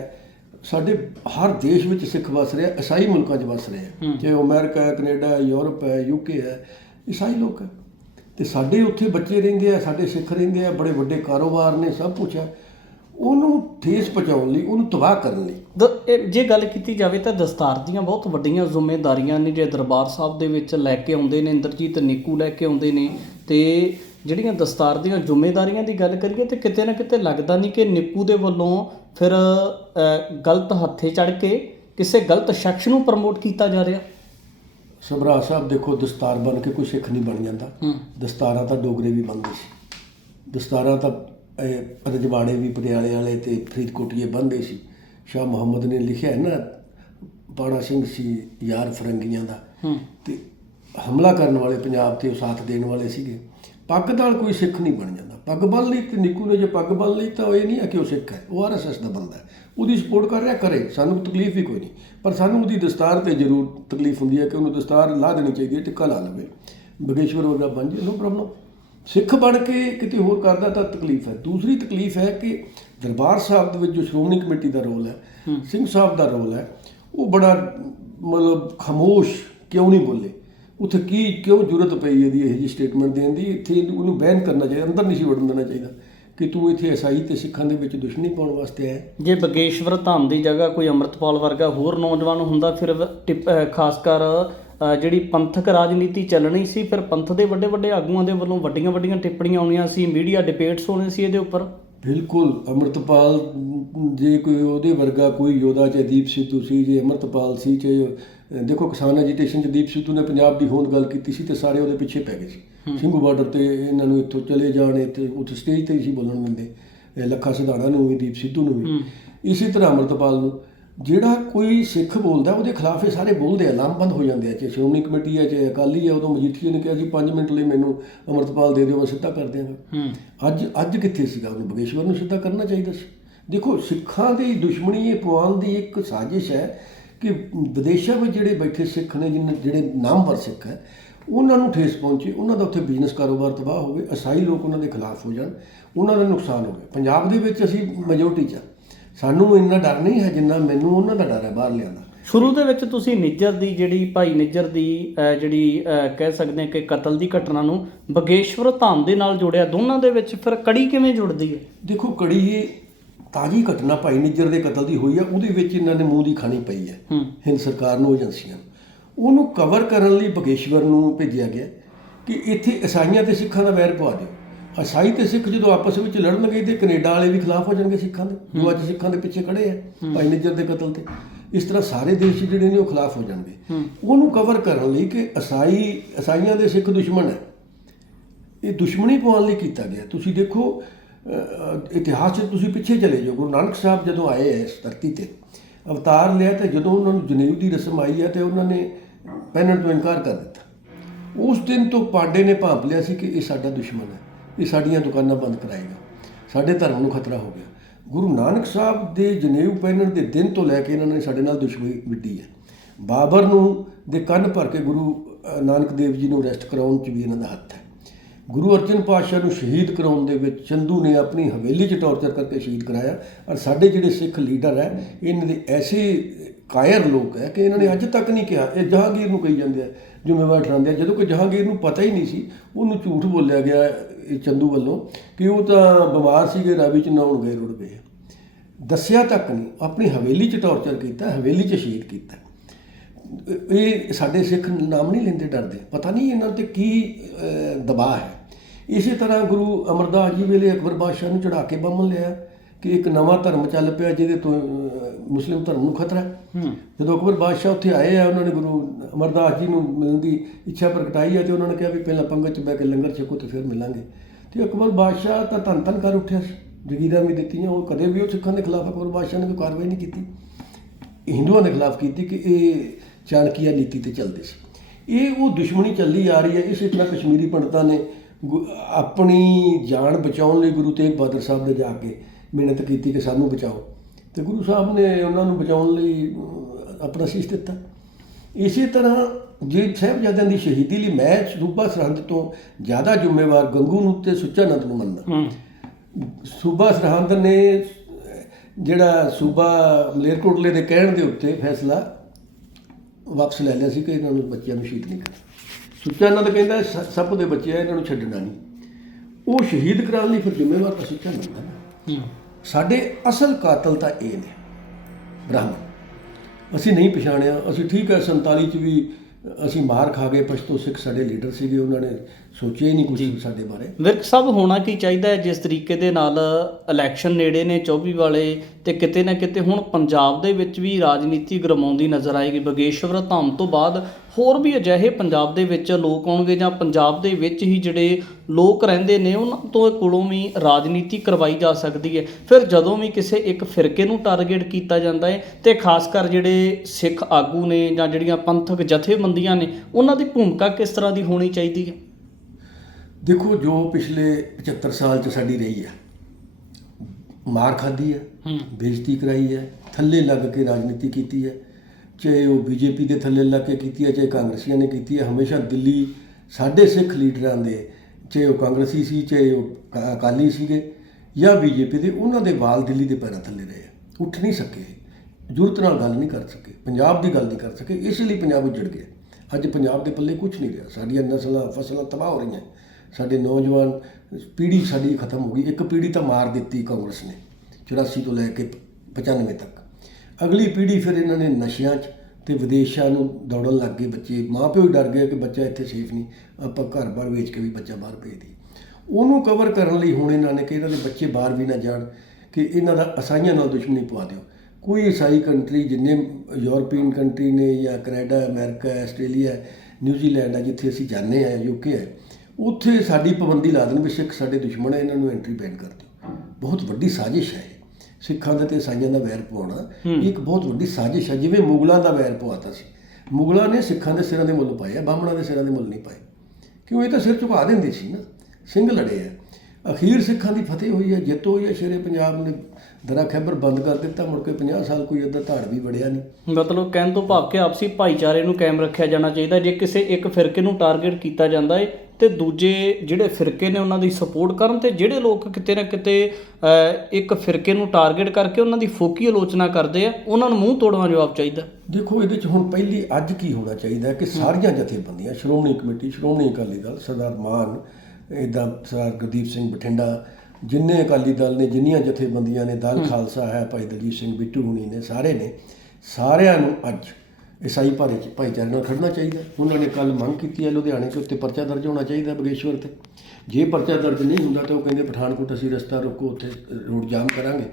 ਸਾਡੇ ਹਰ ਦੇਸ਼ ਵਿੱਚ ਸਿੱਖ ਵਸ ਰਿਹਾ, ਈਸਾਈ ਮੁਲਕਾਂ 'ਚ ਵਸ ਰਹੇ ਆ, ਚਾਹੇ ਅਮਰੀਕਾ ਹੈ, ਕੈਨੇਡਾ, ਯੂਰਪ ਹੈ, UK ਹੈ, ਈਸਾਈ ਲੋਕ ਹੈ। ਅਤੇ ਸਾਡੇ ਉੱਥੇ ਬੱਚੇ ਰਹਿੰਦੇ ਆ, ਸਾਡੇ ਸਿੱਖ ਰਹਿੰਦੇ ਆ, ਬੜੇ ਵੱਡੇ ਕਾਰੋਬਾਰ ਨੇ, ਸਭ ਕੁਛ ਹੈ। ਉਹਨੂੰ ਠੇਸ ਪਹੁੰਚਾਉਣ ਲਈ, ਉਹਨੂੰ ਤਬਾਹ ਕਰਨ ਲਈ ਜੇ ਗੱਲ ਕੀਤੀ ਜਾਵੇ ਤਾਂ ਦਸਤਾਰ ਦੀਆਂ ਬਹੁਤ ਵੱਡੀਆਂ ਜ਼ਿੰਮੇਵਾਰੀਆਂ ਨੇ। ਜੇ ਦਰਬਾਰ ਸਾਹਿਬ ਦੇ ਵਿੱਚ ਲੈ ਕੇ ਆਉਂਦੇ ਨੇ, ਇੰਦਰਜੀਤ ਨਿੱਕੂ ਲੈ ਕੇ ਆਉਂਦੇ ਨੇ, ਅਤੇ ਜਿਹੜੀਆਂ ਦਸਤਾਰ ਦੀਆਂ ਜ਼ਿੰਮੇਵਾਰੀਆਂ ਦੀ ਗੱਲ ਕਰੀਏ ਤਾਂ ਕਿਤੇ ਨਾ ਕਿਤੇ ਲੱਗਦਾ ਨਹੀਂ ਕਿ ਨਿੱਕੂ ਦੇ ਵੱਲੋਂ ਫਿਰ ਗਲਤ ਹੱਥੇ ਚੜ੍ਹ ਕੇ ਕਿਸੇ ਗਲਤ ਸ਼ਖਸ ਨੂੰ ਪ੍ਰਮੋਟ ਕੀਤਾ ਜਾ ਰਿਹਾ। ਸਭਰਾ ਸਾਹਿਬ ਦੇਖੋ, ਦਸਤਾਰ ਬਣ ਕੇ ਕੋਈ ਸਿੱਖ ਨਹੀਂ ਬਣ ਜਾਂਦਾ। ਦਸਤਾਰਾਂ ਤਾਂ ਡੋਗਰੇ ਵੀ ਬਣਦੇ ਸੀ, ਦਸਤਾਰਾਂ ਤਾਂ ਰਜਵਾੜੇ ਵੀ ਪਟਿਆਲੇ ਵਾਲੇ ਅਤੇ ਫਰੀਦਕੋਟੀਏ ਬੰਨ੍ਹਦੇ ਸੀ। ਸ਼ਾਹ ਮੁਹੰਮਦ ਨੇ ਲਿਖਿਆ ਨਾ, ਪਾਣਾ ਸਿੰਘ ਸੀ ਯਾਰ ਫਰੰਗੀਆਂ ਦਾ, ਅਤੇ ਹਮਲਾ ਕਰਨ ਵਾਲੇ ਪੰਜਾਬ 'ਤੇ ਉਹ ਸਾਥ ਦੇਣ ਵਾਲੇ ਸੀਗੇ। ਪੱਗ ਨਾਲ ਕੋਈ ਸਿੱਖ ਨਹੀਂ ਬਣ ਜਾਂਦਾ। ਪੱਗ ਬੰਨ੍ਹ ਲਈ ਤੇ ਨਿੱਕੂ ਨੇ ਜੇ ਪੱਗ ਬੰਨ੍ਹ ਲਈ ਤਾਂ ਇਹ ਨਹੀਂ ਹੈ ਕਿ ਉਹ ਸਿੱਖ ਹੈ, ਉਹ RSS ਦਾ ਬੰਦਾ ਹੈ, ਉਹਦੀ ਸਪੋਰਟ ਕਰ ਰਿਹਾ ਕਰੇ, ਸਾਨੂੰ ਤਕਲੀਫ ਵੀ ਕੋਈ ਨਹੀਂ। ਪਰ ਸਾਨੂੰ ਉਹਦੀ ਦਸਤਾਰ 'ਤੇ ਜ਼ਰੂਰ ਤਕਲੀਫ ਹੁੰਦੀ ਹੈ ਕਿ ਉਹਨੂੰ ਦਸਤਾਰ ਲਾ ਦੇਣੀ ਚਾਹੀਦੀ ਹੈ, ਟਿੱਕਾ ਲਾ ਲਵੇ, ਬਗੇਸ਼ਵਰ ਵਰਗਾ ਬਣ ਜੇ, ਨੋ ਪ੍ਰੋਬਲਮ। ਸਿੱਖ ਬਣ ਕੇ ਕਿਤੇ ਹੋਰ ਕਰਦਾ ਤਾਂ ਤਕਲੀਫ ਹੈ। ਦੂਸਰੀ ਤਕਲੀਫ ਹੈ ਕਿ ਦਰਬਾਰ ਸਾਹਿਬ ਦੇ ਵਿੱਚ ਜੋ ਸ਼੍ਰੋਮਣੀ ਕਮੇਟੀ ਦਾ ਰੋਲ ਹੈ, ਸਿੰਘ ਸਾਹਿਬ ਦਾ ਰੋਲ ਹੈ, ਉਹ ਬੜਾ ਮਤਲਬ ਖਾਮੋਸ਼ ਕਿਉਂ ਨਹੀਂ ਬੋਲੇ, ਉੱਥੇ ਕਿਉਂ ਜ਼ਰੂਰਤ ਪਈ ਇਹਦੀ ਇਹੋ ਜਿਹੀ ਸਟੇਟਮੈਂਟ ਦੇਣ ਦੀ। ਇੱਥੇ ਉਹਨੂੰ ਬੈਨ ਕਰਨਾ ਚਾਹੀਦਾ, ਅੰਦਰ ਨਹੀਂ ਸੀ ਵੜਨ ਦੇਣਾ ਚਾਹੀਦਾ ਕਿ ਤੂੰ ਇੱਥੇ ਈਸਾਈ ਤੇ ਸਿੱਖਾਂ ਦੇ ਵਿੱਚ ਦੁਸ਼ਮਣੀ ਪਾਉਣ ਵਾਸਤੇ ਆਇਆ। ਜੇ ਬਗੇਸ਼ਵਰ ਧਾਮ ਦੀ ਜਗ੍ਹਾ ਕੋਈ ਅੰਮ੍ਰਿਤਪਾਲ ਵਰਗਾ ਹੋਰ ਨੌਜਵਾਨ ਹੁੰਦਾ, ਫਿਰ ਖਾਸ ਕਰ ਜਿਹੜੀ ਪੰਥਕ ਰਾਜਨੀਤੀ ਚੱਲਣੀ ਸੀ, ਫਿਰ ਪੰਥ ਦੇ ਵੱਡੇ ਵੱਡੇ ਆਗੂਆਂ ਦੇ ਵੱਲੋਂ ਵੱਡੀਆਂ ਵੱਡੀਆਂ ਟਿੱਪਣੀਆਂ ਆਉਣੀਆਂ ਸੀ, ਮੀਡੀਆ ਡਿਬੇਟਸ ਹੋਣੇ ਸੀ ਇਹਦੇ ਉੱਪਰ। ਬਿਲਕੁਲ, ਅੰਮ੍ਰਿਤਪਾਲ ਜੇ ਕੋਈ ਉਹਦੇ ਵਰਗਾ ਕੋਈ ਯੋਧਾ, ਚਾਹੇ ਦੀਪ ਸਿੱਧੂ ਸੀ, ਜੇ ਅੰਮ੍ਰਿਤਪਾਲ ਸੀ, ਚਾਹੇ ਦੇਖੋ ਕਿਸਾਨ ਐਜੀਟੇਸ਼ਨ 'ਚ ਦੀਪ ਸਿੱਧੂ ਨੇ ਪੰਜਾਬ ਦੀ ਹੋਂਦ ਗੱਲ ਕੀਤੀ ਸੀ ਤੇ ਸਾਰੇ ਉਹਦੇ ਪਿੱਛੇ ਪੈ ਗਏ ਸੀ। ਸਿੰਘੂ ਬਾਰਡਰ ਤੇ ਇਹਨਾਂ ਨੂੰ ਇੱਥੋਂ ਚਲੇ ਜਾਣ, ਇੱਥੇ ਉੱਥੇ ਸਟੇਜ 'ਤੇ ਹੀ ਸੀ ਬੋਲਣ ਦਿੰਦੇ, ਲੱਖਾ ਸਿਧਾਣਾ ਨੂੰ ਵੀ, ਦੀਪ ਸਿੱਧੂ ਨੂੰ ਵੀ। ਇਸੇ ਤਰ੍ਹਾਂ ਅੰਮ੍ਰਿਤਪਾਲ ਨੂੰ ਜਿਹੜਾ ਕੋਈ ਸਿੱਖ ਬੋਲਦਾ ਉਹਦੇ ਖਿਲਾਫ ਇਹ ਸਾਰੇ ਬੋਲਦੇ ਆ, ਲਾਮਬੰਦ ਹੋ ਜਾਂਦੇ ਆ, ਚਾਹੇ ਸ਼੍ਰੋਮਣੀ ਕਮੇਟੀ ਹੈ, ਚਾਹੇ ਅਕਾਲੀ ਹੈ। ਉਦੋਂ ਮਜੀਠੀਆ ਨੇ ਕਿਹਾ ਸੀ 5 ਮਿੰਟ ਲਈ ਮੈਨੂੰ ਅੰਮ੍ਰਿਤਪਾਲ ਦੇ ਦਿਓ, ਮੈਂ ਸਿੱਧਾ ਕਰ ਦਿਆਂਗਾ। ਅੱਜ ਕਿੱਥੇ ਸੀਗਾ, ਉਹਨੂੰ ਬਗੇਸ਼ਵਰ ਨੂੰ ਸਿੱਧਾ ਕਰਨਾ ਚਾਹੀਦਾ ਸੀ। ਦੇਖੋ, ਸਿੱਖਾਂ ਦੀ ਦੁਸ਼ਮਣੀ ਇਹ ਪਵਾਉਣ ਦੀ ਇੱਕ ਸਾਜ਼ਿਸ਼ ਹੈ ਕਿ ਵਿਦੇਸ਼ਾਂ ਵਿੱਚ ਜਿਹੜੇ ਬੈਠੇ ਸਿੱਖ ਨੇ, ਜਿਹੜੇ ਨਾਮਵਰ ਸਿੱਖ ਹੈ, ਉਹਨਾਂ ਨੂੰ ਠੇਸ ਪਹੁੰਚੇ, ਉਹਨਾਂ ਦਾ ਉੱਥੇ ਬਿਜ਼ਨਸ ਕਾਰੋਬਾਰ ਤਬਾਹ ਹੋਵੇ, ਈਸਾਈ ਲੋਕ ਉਹਨਾਂ ਦੇ ਖਿਲਾਫ ਹੋ ਜਾਣ, ਉਹਨਾਂ ਦਾ ਨੁਕਸਾਨ ਹੋਵੇ। ਪੰਜਾਬ ਦੇ ਵਿੱਚ ਅਸੀਂ ਮੈਜੋਰਟੀ 'ਚ, ਸਾਨੂੰ ਇੰਨਾ ਡਰ ਨਹੀਂ ਹੈ ਜਿੰਨਾ ਮੈਨੂੰ ਉਹਨਾਂ ਦਾ ਡਰ ਹੈ ਬਾਹਰ ਲਿਆਂਦਾ। ਸ਼ੁਰੂ ਦੇ ਵਿੱਚ ਤੁਸੀਂ ਨਿੱਜਰ ਦੀ ਜਿਹੜੀ ਭਾਈ ਨਿੱਜਰ ਦੀ ਜਿਹੜੀ ਕਹਿ ਸਕਦੇ ਹਾਂ ਕਿ ਕਤਲ ਦੀ ਘਟਨਾ ਨੂੰ ਬਗੇਸ਼ਵਰ ਧਾਮ ਦੇ ਨਾਲ ਜੋੜਿਆ, ਦੋਨਾਂ ਦੇ ਵਿੱਚ ਫਿਰ ਕੜੀ ਕਿਵੇਂ ਜੁੜਦੀ ਹੈ? ਦੇਖੋ, ਕੜੀ ਇਹ ਤਾਜ਼ੀ ਘਟਨਾ ਭਾਈ ਨਿੱਜਰ ਦੇ ਕਤਲ ਦੀ ਹੋਈ ਹੈ, ਉਹਦੇ ਵਿੱਚ ਇਹਨਾਂ ਨੇ ਮੂੰਹ ਦੀ ਖਾਣੀ ਪਈ ਹੈ ਹਿੰਦ ਸਰਕਾਰ ਨੂੰ, ਏਜੰਸੀਆਂ ਨੂੰ। ਉਹਨੂੰ ਕਵਰ ਕਰਨ ਲਈ ਬਗੇਸ਼ਵਰ ਨੂੰ ਭੇਜਿਆ ਗਿਆ ਕਿ ਇੱਥੇ ਈਸਾਈਆਂ ਤੇ ਸਿੱਖਾਂ ਦਾ ਵੈਰ ਪਵਾ ਦਿਓ। ਈਸਾਈ ਤੇ ਸਿੱਖ ਜਦੋਂ ਆਪਸ ਵਿੱਚ ਲੜਨਗੇ ਤੇ ਕੈਨੇਡਾ ਵਾਲੇ ਵੀ ਖਿਲਾਫ ਹੋ ਜਾਣਗੇ ਸਿੱਖਾਂ ਦੇ, ਜੋ ਅੱਜ ਸਿੱਖਾਂ ਦੇ ਪਿੱਛੇ ਖੜੇ ਆ ਭਾਈ ਨਿੱਜਰ ਦੇ ਕਤਲ ਤੇ। ਇਸ ਤਰ੍ਹਾਂ ਸਾਰੇ ਦੇਸ਼ ਜਿਹੜੇ ਨੇ ਉਹ ਖਿਲਾਫ ਹੋ ਜਾਣਗੇ। ਉਹਨੂੰ ਕਵਰ ਕਰਨ ਲਈ ਕਿ ਈਸਾਈਆਂ ਦੇ ਸਿੱਖ ਦੁਸ਼ਮਣ ਹੈ, ਇਹ ਦੁਸ਼ਮਣੀ ਪਾਉਣ ਲਈ ਕੀਤਾ ਗਿਆ। ਤੁਸੀਂ ਦੇਖੋ, ਇਤਿਹਾਸ 'ਚ ਤੁਸੀਂ ਪਿੱਛੇ ਚਲੇ ਜਾਓ, ਗੁਰੂ ਨਾਨਕ ਸਾਹਿਬ ਜਦੋਂ ਆਏ ਹੈ ਇਸ ਧਰਤੀ 'ਤੇ ਅਵਤਾਰ ਲਿਆ, ਤੇ ਜਦੋਂ ਉਹਨਾਂ ਨੂੰ ਜਨੇਊ ਦੀ ਰਸਮ ਆਈ ਹੈ ਤੇ ਉਹਨਾਂ ਨੇ ਪਹਿਨਣ ਤੋਂ ਇਨਕਾਰ ਕਰ ਦਿੱਤਾ। ਉਸ ਦਿਨ ਤੋਂ ਪਾਂਡੇ ਨੇ ਭਾਂਪ ਲਿਆ ਸੀ ਕਿ ਇਹ ਸਾਡਾ ਦੁਸ਼ਮਣ ਹੈ, ਇਹ ਸਾਡੀਆਂ ਦੁਕਾਨਾਂ ਬੰਦ ਕਰਾਏਗਾ, ਸਾਡੇ ਧਰਮ ਨੂੰ ਖਤਰਾ ਹੋ ਗਿਆ। ਗੁਰੂ ਨਾਨਕ ਸਾਹਿਬ ਦੇ ਜਨੇਊ ਪਹਿਨਣ ਦੇ ਦਿਨ ਤੋਂ ਲੈ ਕੇ ਇਹਨਾਂ ਨੇ ਸਾਡੇ ਨਾਲ ਦੁਸ਼ਮਣੀ ਵਿੱਢੀ ਹੈ। ਬਾਬਰ ਨੂੰ ਦੇ ਕੰਨ ਭਰ ਕੇ ਗੁਰੂ ਨਾਨਕ ਦੇਵ ਜੀ ਨੂੰ ਅਰੈਸਟ ਕਰਾਉਣ 'ਚ ਵੀ ਇਹਨਾਂ ਦਾ ਹੱਥ ਹੈ। ਗੁਰੂ ਅਰਜਨ ਪਾਤਸ਼ਾਹ ਨੂੰ ਸ਼ਹੀਦ ਕਰਾਉਣ ਦੇ ਵਿੱਚ ਚੰਦੂ ਨੇ ਆਪਣੀ ਹਵੇਲੀ 'ਚ ਟੌਰਚਰ ਕਰਕੇ ਸ਼ਹੀਦ ਕਰਾਇਆ। ਔਰ ਸਾਡੇ ਜਿਹੜੇ ਸਿੱਖ ਲੀਡਰ ਹੈ, ਇਹਨਾਂ ਦੇ ਐਸੇ ਕਾਇਰ ਲੋਕ ਹੈ ਕਿ ਇਹਨਾਂ ਨੇ ਅੱਜ ਤੱਕ ਨਹੀਂ ਕਿਹਾ, ਇਹ ਜਹਾਂਗੀਰ ਨੂੰ ਕਹੀ ਜਾਂਦੇ ਆ ਜ਼ਿੰਮੇਵਾਰ ਠਹਿਰਾਉਂਦੇ ਆ, ਜਦੋਂ ਕਿ ਜਹਾਂਗੀਰ ਨੂੰ ਪਤਾ ਹੀ ਨਹੀਂ ਸੀ। ਉਹਨੂੰ ਝੂਠ ਬੋਲਿਆ ਗਿਆ ਇਹ ਚੰਦੂ ਵੱਲੋਂ ਕਿ ਉਹ ਤਾਂ ਬਿਮਾਰ ਸੀਗੇ, ਰਾਵੀ 'ਚ ਨਹਾਉਣ ਗਏ, ਰੁੜ ਗਏ। ਦੱਸਿਆ ਤੱਕ ਨਹੀਂ, ਆਪਣੀ ਹਵੇਲੀ 'ਚ ਟੌਰਚਰ ਕੀਤਾ, ਹਵੇਲੀ 'ਚ ਸ਼ਹੀਦ ਕੀਤਾ। ਇਹ ਸਾਡੇ ਸਿੱਖ ਨਾਮ ਨਹੀਂ ਲੈਂਦੇ, ਡਰਦੇ, ਪਤਾ ਨਹੀਂ ਇਹਨਾਂ 'ਤੇ ਕੀ ਦਬਾਅ ਹੈ। ਇਸੇ ਤਰ੍ਹਾਂ ਗੁਰੂ ਅਮਰਦਾਸ ਜੀ ਵੇਲੇ ਅਕਬਰ ਬਾਦਸ਼ਾਹ ਨੂੰ ਚੜ੍ਹਾ ਕੇ ਬੰਮ ਲਿਆ ਕਿ ਇੱਕ ਨਵਾਂ ਧਰਮ ਚੱਲ ਪਿਆ ਜਿਹਦੇ ਤੋਂ ਮੁਸਲਿਮ ਧਰਮ ਨੂੰ ਖਤਰਾ ਹੈ। ਜਦੋਂ ਅਕਬਰ ਬਾਦਸ਼ਾਹ ਉੱਥੇ ਆਏ ਆ, ਉਹਨਾਂ ਨੇ ਗੁਰੂ ਅਮਰਦਾਸ ਜੀ ਨੂੰ ਮਿਲਣ ਦੀ ਇੱਛਾ ਪ੍ਰਗਟਾਈ ਹੈ ਤੇ ਉਹਨਾਂ ਨੇ ਕਿਹਾ ਵੀ ਪਹਿਲਾਂ ਪੰਗਤ 'ਚ ਬਹਿ ਕੇ ਲੰਗਰ ਛਕੋ ਤੇ ਫਿਰ ਮਿਲਾਂਗੇ। ਤੇ ਅਕਬਰ ਬਾਦਸ਼ਾਹ ਤਾਂ ਧੰਨ ਧੰਨ ਕਰ ਉੱਠਿਆ ਸੀ, ਜਗੀਰਾਂ ਵੀ ਦਿੱਤੀਆਂ, ਉਹ ਕਦੇ ਵੀ ਉਹ ਸਿੱਖਾਂ ਦੇ ਖਿਲਾਫ ਅਕਬਰ ਬਾਦਸ਼ਾਹ ਨੇ ਕੋਈ ਕਾਰਵਾਈ ਨਹੀਂ ਕੀਤੀ, ਹਿੰਦੂਆਂ ਦੇ ਖਿਲਾਫ ਕੀਤੀ ਕਿ ਇਹ ਚਾਣਕੀਆ ਨੀਤੀ ਤੇ ਚੱਲਦੇ ਸੀ। ਇਹ ਉਹ ਦੁਸ਼ਮਣੀ ਚੱਲੀ ਆ ਰਹੀ ਹੈ। ਇਸੇ ਤਰ੍ਹਾਂ ਕਸ਼ਮੀਰੀ ਪੰਡਤਾਂ ਨੇ ਆਪਣੀ ਜਾਨ ਬਚਾਉਣ ਲਈ ਗੁਰੂ ਤੇਗ ਬਹਾਦਰ ਸਾਹਿਬ ਦੇ ਜਾ ਕੇ ਮਿਹਨਤ ਕੀਤੀ ਕਿ ਸਾਨੂੰ ਬਚਾਓ, ਤੇ ਗੁਰੂ ਸਾਹਿਬ ਨੇ ਉਹਨਾਂ ਨੂੰ ਬਚਾਉਣ ਲਈ ਆਪਣਾ ਸੀਸ ਦਿੱਤਾ। ਇਸੇ ਤਰ੍ਹਾਂ ਜੇ ਸਾਹਿਬਜ਼ਾਦਿਆਂ ਦੀ ਸ਼ਹੀਦੀ ਲਈ ਮੈਂ ਸੂਬਾ ਸਰਹੰਦ ਤੋਂ ਜ਼ਿਆਦਾ ਜ਼ਿੰਮੇਵਾਰ ਗੰਗੂ ਨੂੰ ਤੇ ਸੁੱਚਾਨੰਦ ਨੂੰ ਮੰਨਦਾ। ਸੂਬਾ ਸਰਹੰਦ ਨੇ ਜਿਹੜਾ ਸੂਬਾ ਮਲੇਰਕੋਟਲੇ ਦੇ ਕਹਿਣ ਦੇ ਉੱਤੇ ਫੈਸਲਾ ਵਾਪਸ ਲੈ ਲਿਆ ਸੀ ਕਿ ਇਹਨਾਂ ਨੂੰ ਬੱਚਿਆਂ ਨੂੰ ਸ਼ਹੀਦ ਨਹੀਂ ਕਰਨਾ। ਸੁੱਚਾਨੰਦ ਕਹਿੰਦਾ ਸਭ ਦੇ ਬੱਚੇ ਆ, ਇਹਨਾਂ ਨੂੰ ਛੱਡਣਾ ਨਹੀਂ। ਉਹ ਸ਼ਹੀਦ ਕਰਾਉਣ ਲਈ ਫਿਰ ਜ਼ਿੰਮੇਵਾਰ ਤਾਂ ਸੁੱਚਾਨੰਦ ਹੈ ਨਾ। ਸਾਡੇ ਅਸਲ ਕਾਤਲ ਤਾਂ ਇਹ ਨੇ ਬ੍ਰਾਹਮਣ। ਅਸੀਂ ਨਹੀਂ ਪਛਾਣਿਆ। ਅਸੀਂ ਠੀਕ ਹੈ 47 'ਚ ਵੀ ਅਸੀਂ ਮਾਰ ਖਾ ਗਏ, ਪਸ਼ਤੋ ਸਿੱਖ ਸਾਡੇ ਲੀਡਰ ਸੀਗੇ, ਉਹਨਾਂ ਨੇ ਸੋਚਿਆ ਹੀ ਨਹੀਂ ਕੁਝ ਸਾਡੇ ਬਾਰੇ। ਵਿਰਕ ਸਾਹਿਬ, ਹੋਣਾ ਕੀ ਚਾਹੀਦਾ ਹੈ ਜਿਸ ਤਰੀਕੇ ਦੇ ਨਾਲ ਇਲੈਕਸ਼ਨ ਨੇੜੇ ਨੇ 24 ਵਾਲੇ, ਤੇ ਕਿਤੇ ਨਾ ਕਿਤੇ ਹੁਣ ਪੰਜਾਬ ਦੇ ਵਿੱਚ ਵੀ ਰਾਜਨੀਤੀ ਗਰਮਾਉਂਦੀ ਨਜ਼ਰ ਆਏਗੀ। ਬਗੇਸ਼ਵਰ ਧਾਮ ਤੋਂ ਬਾਅਦ ਹੋਰ ਵੀ ਅਜਿਹੇ ਪੰਜਾਬ ਦੇ ਵਿੱਚ ਲੋਕ ਆਉਣਗੇ, ਜਾਂ ਪੰਜਾਬ ਦੇ ਵਿੱਚ ਹੀ ਜਿਹੜੇ ਲੋਕ ਰਹਿੰਦੇ ਨੇ ਉਹਨਾਂ ਤੋਂ ਕੋਲੋਂ ਵੀ ਰਾਜਨੀਤੀ ਕਰਵਾਈ ਜਾ ਸਕਦੀ ਹੈ। ਫਿਰ ਜਦੋਂ ਵੀ ਕਿਸੇ ਇੱਕ ਫਿਰਕੇ ਨੂੰ ਟਾਰਗੇਟ ਕੀਤਾ ਜਾਂਦਾ ਹੈ, ਤੇ ਖਾਸ ਕਰ ਜਿਹੜੇ ਸਿੱਖ ਆਗੂ ਨੇ ਜਾਂ ਜਿਹੜੀਆਂ ਪੰਥਕ ਜਥੇਬੰਦੀਆਂ ਨੇ, ਉਹਨਾਂ ਦੀ ਭੂਮਿਕਾ ਕਿਸ ਤਰ੍ਹਾਂ ਦੀ ਹੋਣੀ ਚਾਹੀਦੀ ਹੈ? ਦੇਖੋ ਜੋ ਪਿਛਲੇ 75 ਸਾਲ 'ਚ ਸਾਡੀ ਰਹੀ ਹੈ, ਮਾਰ ਖਾਧੀ ਹੈ, ਬੇਇੱਜ਼ਤੀ ਕਰਾਈ ਹੈ, ਥੱਲੇ ਲੱਗ ਕੇ ਰਾਜਨੀਤੀ ਕੀਤੀ ਹੈ, ਚਾਹੇ ਉਹ ਬੀਜੇਪੀ ਦੇ ਥੱਲੇ ਲੱਗ ਕੇ ਕੀਤੀ ਹੈ, ਚਾਹੇ ਕਾਂਗਰਸੀਆਂ ਨੇ ਕੀਤੀ ਹੈ। ਹਮੇਸ਼ਾ ਦਿੱਲੀ ਸਾਡੇ ਸਿੱਖ ਲੀਡਰਾਂ ਦੇ, ਚਾਹੇ ਉਹ ਕਾਂਗਰਸੀ ਸੀ, ਚਾਹੇ ਉਹ ਅਕਾਲੀ ਸੀਗੇ ਜਾਂ ਬੀਜੇਪੀ ਦੇ, ਉਹਨਾਂ ਦੇ ਵਾਲ ਦਿੱਲੀ ਦੇ ਪੈਰਾਂ ਥੱਲੇ ਰਹੇ, ਉੱਠ ਨਹੀਂ ਸਕੇ, ਜ਼ਰੂਰਤ ਨਾਲ ਗੱਲ ਨਹੀਂ ਕਰ ਸਕੇ, ਪੰਜਾਬ ਦੀ ਗੱਲ ਨਹੀਂ ਕਰ ਸਕੇ। ਇਸ ਲਈ ਪੰਜਾਬ ਉੱਜੜ ਗਿਆ। ਅੱਜ ਪੰਜਾਬ ਦੇ ਪੱਲੇ ਕੁਝ ਨਹੀਂ ਰਿਹਾ। ਸਾਡੀਆਂ ਨਸਲਾਂ ਫਸਲਾਂ ਤਬਾਹ ਹੋ ਰਹੀਆਂ, ਸਾਡੇ ਨੌਜਵਾਨ ਪੀੜ੍ਹੀ ਸਾਡੀ ਖਤਮ ਹੋ ਗਈ। ਇੱਕ ਪੀੜ੍ਹੀ ਤਾਂ ਮਾਰ ਦਿੱਤੀ ਕਾਂਗਰਸ ਨੇ 84 ਤੋਂ ਲੈ ਕੇ 95 ਤੱਕ। ਅਗਲੀ ਪੀੜ੍ਹੀ ਫਿਰ ਇਹਨਾਂ ਨੇ ਨਸ਼ਿਆਂ 'ਚ ਤੇ ਵਿਦੇਸ਼ਾਂ ਨੂੰ ਦੌੜਨ ਲੱਗ ਗਏ। ਬੱਚੇ, ਮਾਂ ਪਿਓ ਹੀ ਡਰ ਗਏ ਕਿ ਬੱਚਾ ਇੱਥੇ ਸੇਫ ਨਹੀਂ, ਆਪਾਂ ਘਰ-ਬਾਰ ਵੇਚ ਕੇ ਵੀ ਬੱਚਾ ਬਾਹਰ ਭੇਜ ਦਈਏ। ਉਹਨੂੰ ਕਵਰ ਕਰਨ ਲਈ ਹੁਣ ਇਹਨਾਂ ਨੇ ਕਿ ਇਹਨਾਂ ਦੇ ਬੱਚੇ ਬਾਹਰ ਵੀ ਨਾ ਜਾਣ, ਕਿ ਇਹਨਾਂ ਦਾ ਈਸਾਈਆਂ ਨਾਲ ਦੁਸ਼ਮਣੀ ਪਵਾ ਦਿਓ। ਕੋਈ ਈਸਾਈ ਕੰਟਰੀ, ਜਿੰਨੇ ਯੂਰਪੀਅਨ ਕੰਟਰੀ ਨੇ ਜਾਂ ਕੈਨੇਡਾ, ਅਮਰੀਕਾ, ਆਸਟ੍ਰੇਲੀਆ, ਨਿਊਜ਼ੀਲੈਂਡ ਹੈ, ਜਿੱਥੇ ਅਸੀਂ ਜਾਂਦੇ ਹਾਂ, UK ਹੈ, ਉੱਥੇ ਸਾਡੀ ਪਾਬੰਦੀ ਲਾ ਦੇਣ ਵੀ ਸਿੱਖ ਸਾਡੇ ਦੁਸ਼ਮਣ ਹੈ, ਇਹਨਾਂ ਨੂੰ ਐਂਟਰੀ ਬੈਨ ਕਰ ਦਿਓ। ਬਹੁਤ ਵੱਡੀ ਸਾਜ਼ਿਸ਼ ਹੈ ਇਹ। ਸਿੱਖਾਂ ਦਾ ਤੇ ਈਸਾਈਆਂ ਦਾ ਵੈਰ ਪਵਾਉਣਾ ਇਹ ਇੱਕ ਬਹੁਤ ਵੱਡੀ ਸਾਜ਼ਿਸ਼ ਹੈ। ਜਿਵੇਂ ਮੁਗਲਾਂ ਦਾ ਵੈਰ ਪਵਾਤਾ ਸੀ। ਮੁਗਲਾਂ ਨੇ ਸਿੱਖਾਂ ਦੇ ਸਿਰਾਂ ਦੇ ਮੁੱਲ ਪਾਏ ਆ, ਬਾਹਮਣਾਂ ਦੇ ਸਿਰਾਂ ਦੇ ਮੁੱਲ ਨਹੀਂ ਪਾਏ, ਕਿਉਂ ਇਹ ਤਾਂ ਸਿਰ ਝੁਕਾ ਦਿੰਦੇ ਸੀ ਨਾ, ਸਿੰਘ ਲੜੇ ਆ। ਅਖੀਰ ਸਿੱਖਾਂ ਦੀ ਫਤਿਹ ਹੋਈ ਹੈ, ਜਿੱਤ ਹੋਈ ਹੈ। ਸ਼ੇਰੇ ਪੰਜਾਬ ਨੇ ਦਰਾ ਖੈਬਰ ਬੰਦ ਕਰ ਦਿੱਤਾ, ਮੁੜ ਕੇ 50 ਸਾਲ ਕੋਈ ਇੱਦਾਂ ਧਾੜ ਵੀ ਵੜਿਆ ਨਹੀਂ। ਮਤਲਬ ਕਹਿਣ ਤੋਂ ਭਾਵ ਕਿ ਆਪਸੀ ਭਾਈਚਾਰੇ ਨੂੰ ਕਾਇਮ ਰੱਖਿਆ ਜਾਣਾ ਚਾਹੀਦਾ। ਜੇ ਕਿਸੇ ਇੱਕ ਫਿਰਕੇ ਨੂੰ ਟਾਰਗੇਟ ਕੀਤਾ ਜਾਂਦਾ ਹੈ ਤੇ ਦੂਜੇ ਜਿਹੜੇ ਫਿਰਕੇ ਨੇ ਉਹਨਾਂ ਦੀ ਸਪੋਰਟ ਕਰਨ, ਤੇ ਜਿਹੜੇ ਲੋਕ ਕਿਤੇ ਨਾ ਕਿਤੇ ਇੱਕ ਫਿਰਕੇ ਨੂੰ ਟਾਰਗੇਟ ਕਰਕੇ ਉਹਨਾਂ ਦੀ ਫੋਕੀ ਆਲੋਚਨਾ ਕਰਦੇ ਆ, ਉਹਨਾਂ ਨੂੰ ਮੂੰਹ ਤੋੜਵਾ ਜਵਾਬ ਚਾਹੀਦਾ। ਦੇਖੋ ਇਹਦੇ 'ਚ ਹੁਣ ਪਹਿਲੀ ਅੱਜ ਕੀ ਹੋਣਾ ਚਾਹੀਦਾ ਕਿ ਸਾਰੀਆਂ ਜਥੇਬੰਦੀਆਂ, ਸ਼੍ਰੋਮਣੀ ਕਮੇਟੀ, ਸ਼੍ਰੋਮਣੀ ਅਕਾਲੀ ਦਲ, ਸਰਦਾਰ ਮਾਨ, ਇੱਦਾਂ ਸਰਦਾਰ ਗੁਰਦੀਪ ਸਿੰਘ ਬਠਿੰਡਾ, ਜਿੰਨੇ ਅਕਾਲੀ ਦਲ ਨੇ, ਜਿੰਨੀਆਂ ਜਥੇਬੰਦੀਆਂ ਨੇ, ਦਲ ਖਾਲਸਾ ਹੈ, ਭਾਈ ਦਲਜੀਤ ਸਿੰਘ ਬਿੱਟੂ ਹੁਣੀ ਨੇ, ਸਾਰੇ ਨੇ, ਸਾਰਿਆਂ ਨੂੰ ਅੱਜ ਈਸਾਈ ਭਾਈਚਾਰੇ ਨਾਲ ਖੜਨਾ ਚਾਹੀਦਾ। ਉਹਨਾਂ ਨੇ ਕੱਲ੍ਹ ਮੰਗ ਕੀਤੀ ਹੈ ਲੁਧਿਆਣੇ 'ਚ ਉੱਤੇ ਪਰਚਾ ਦਰਜ ਹੋਣਾ ਚਾਹੀਦਾ ਬਗੇਸ਼ਵਰ 'ਤੇ। ਜੇ ਪਰਚਾ ਦਰਜ ਨਹੀਂ ਹੁੰਦਾ ਤਾਂ ਉਹ ਕਹਿੰਦੇ ਪਠਾਨਕੋਟ ਅਸੀਂ ਰਸਤਾ ਰੋਕੋ, ਉੱਥੇ ਰੋਡ ਜਾਮ ਕਰਾਂਗੇ।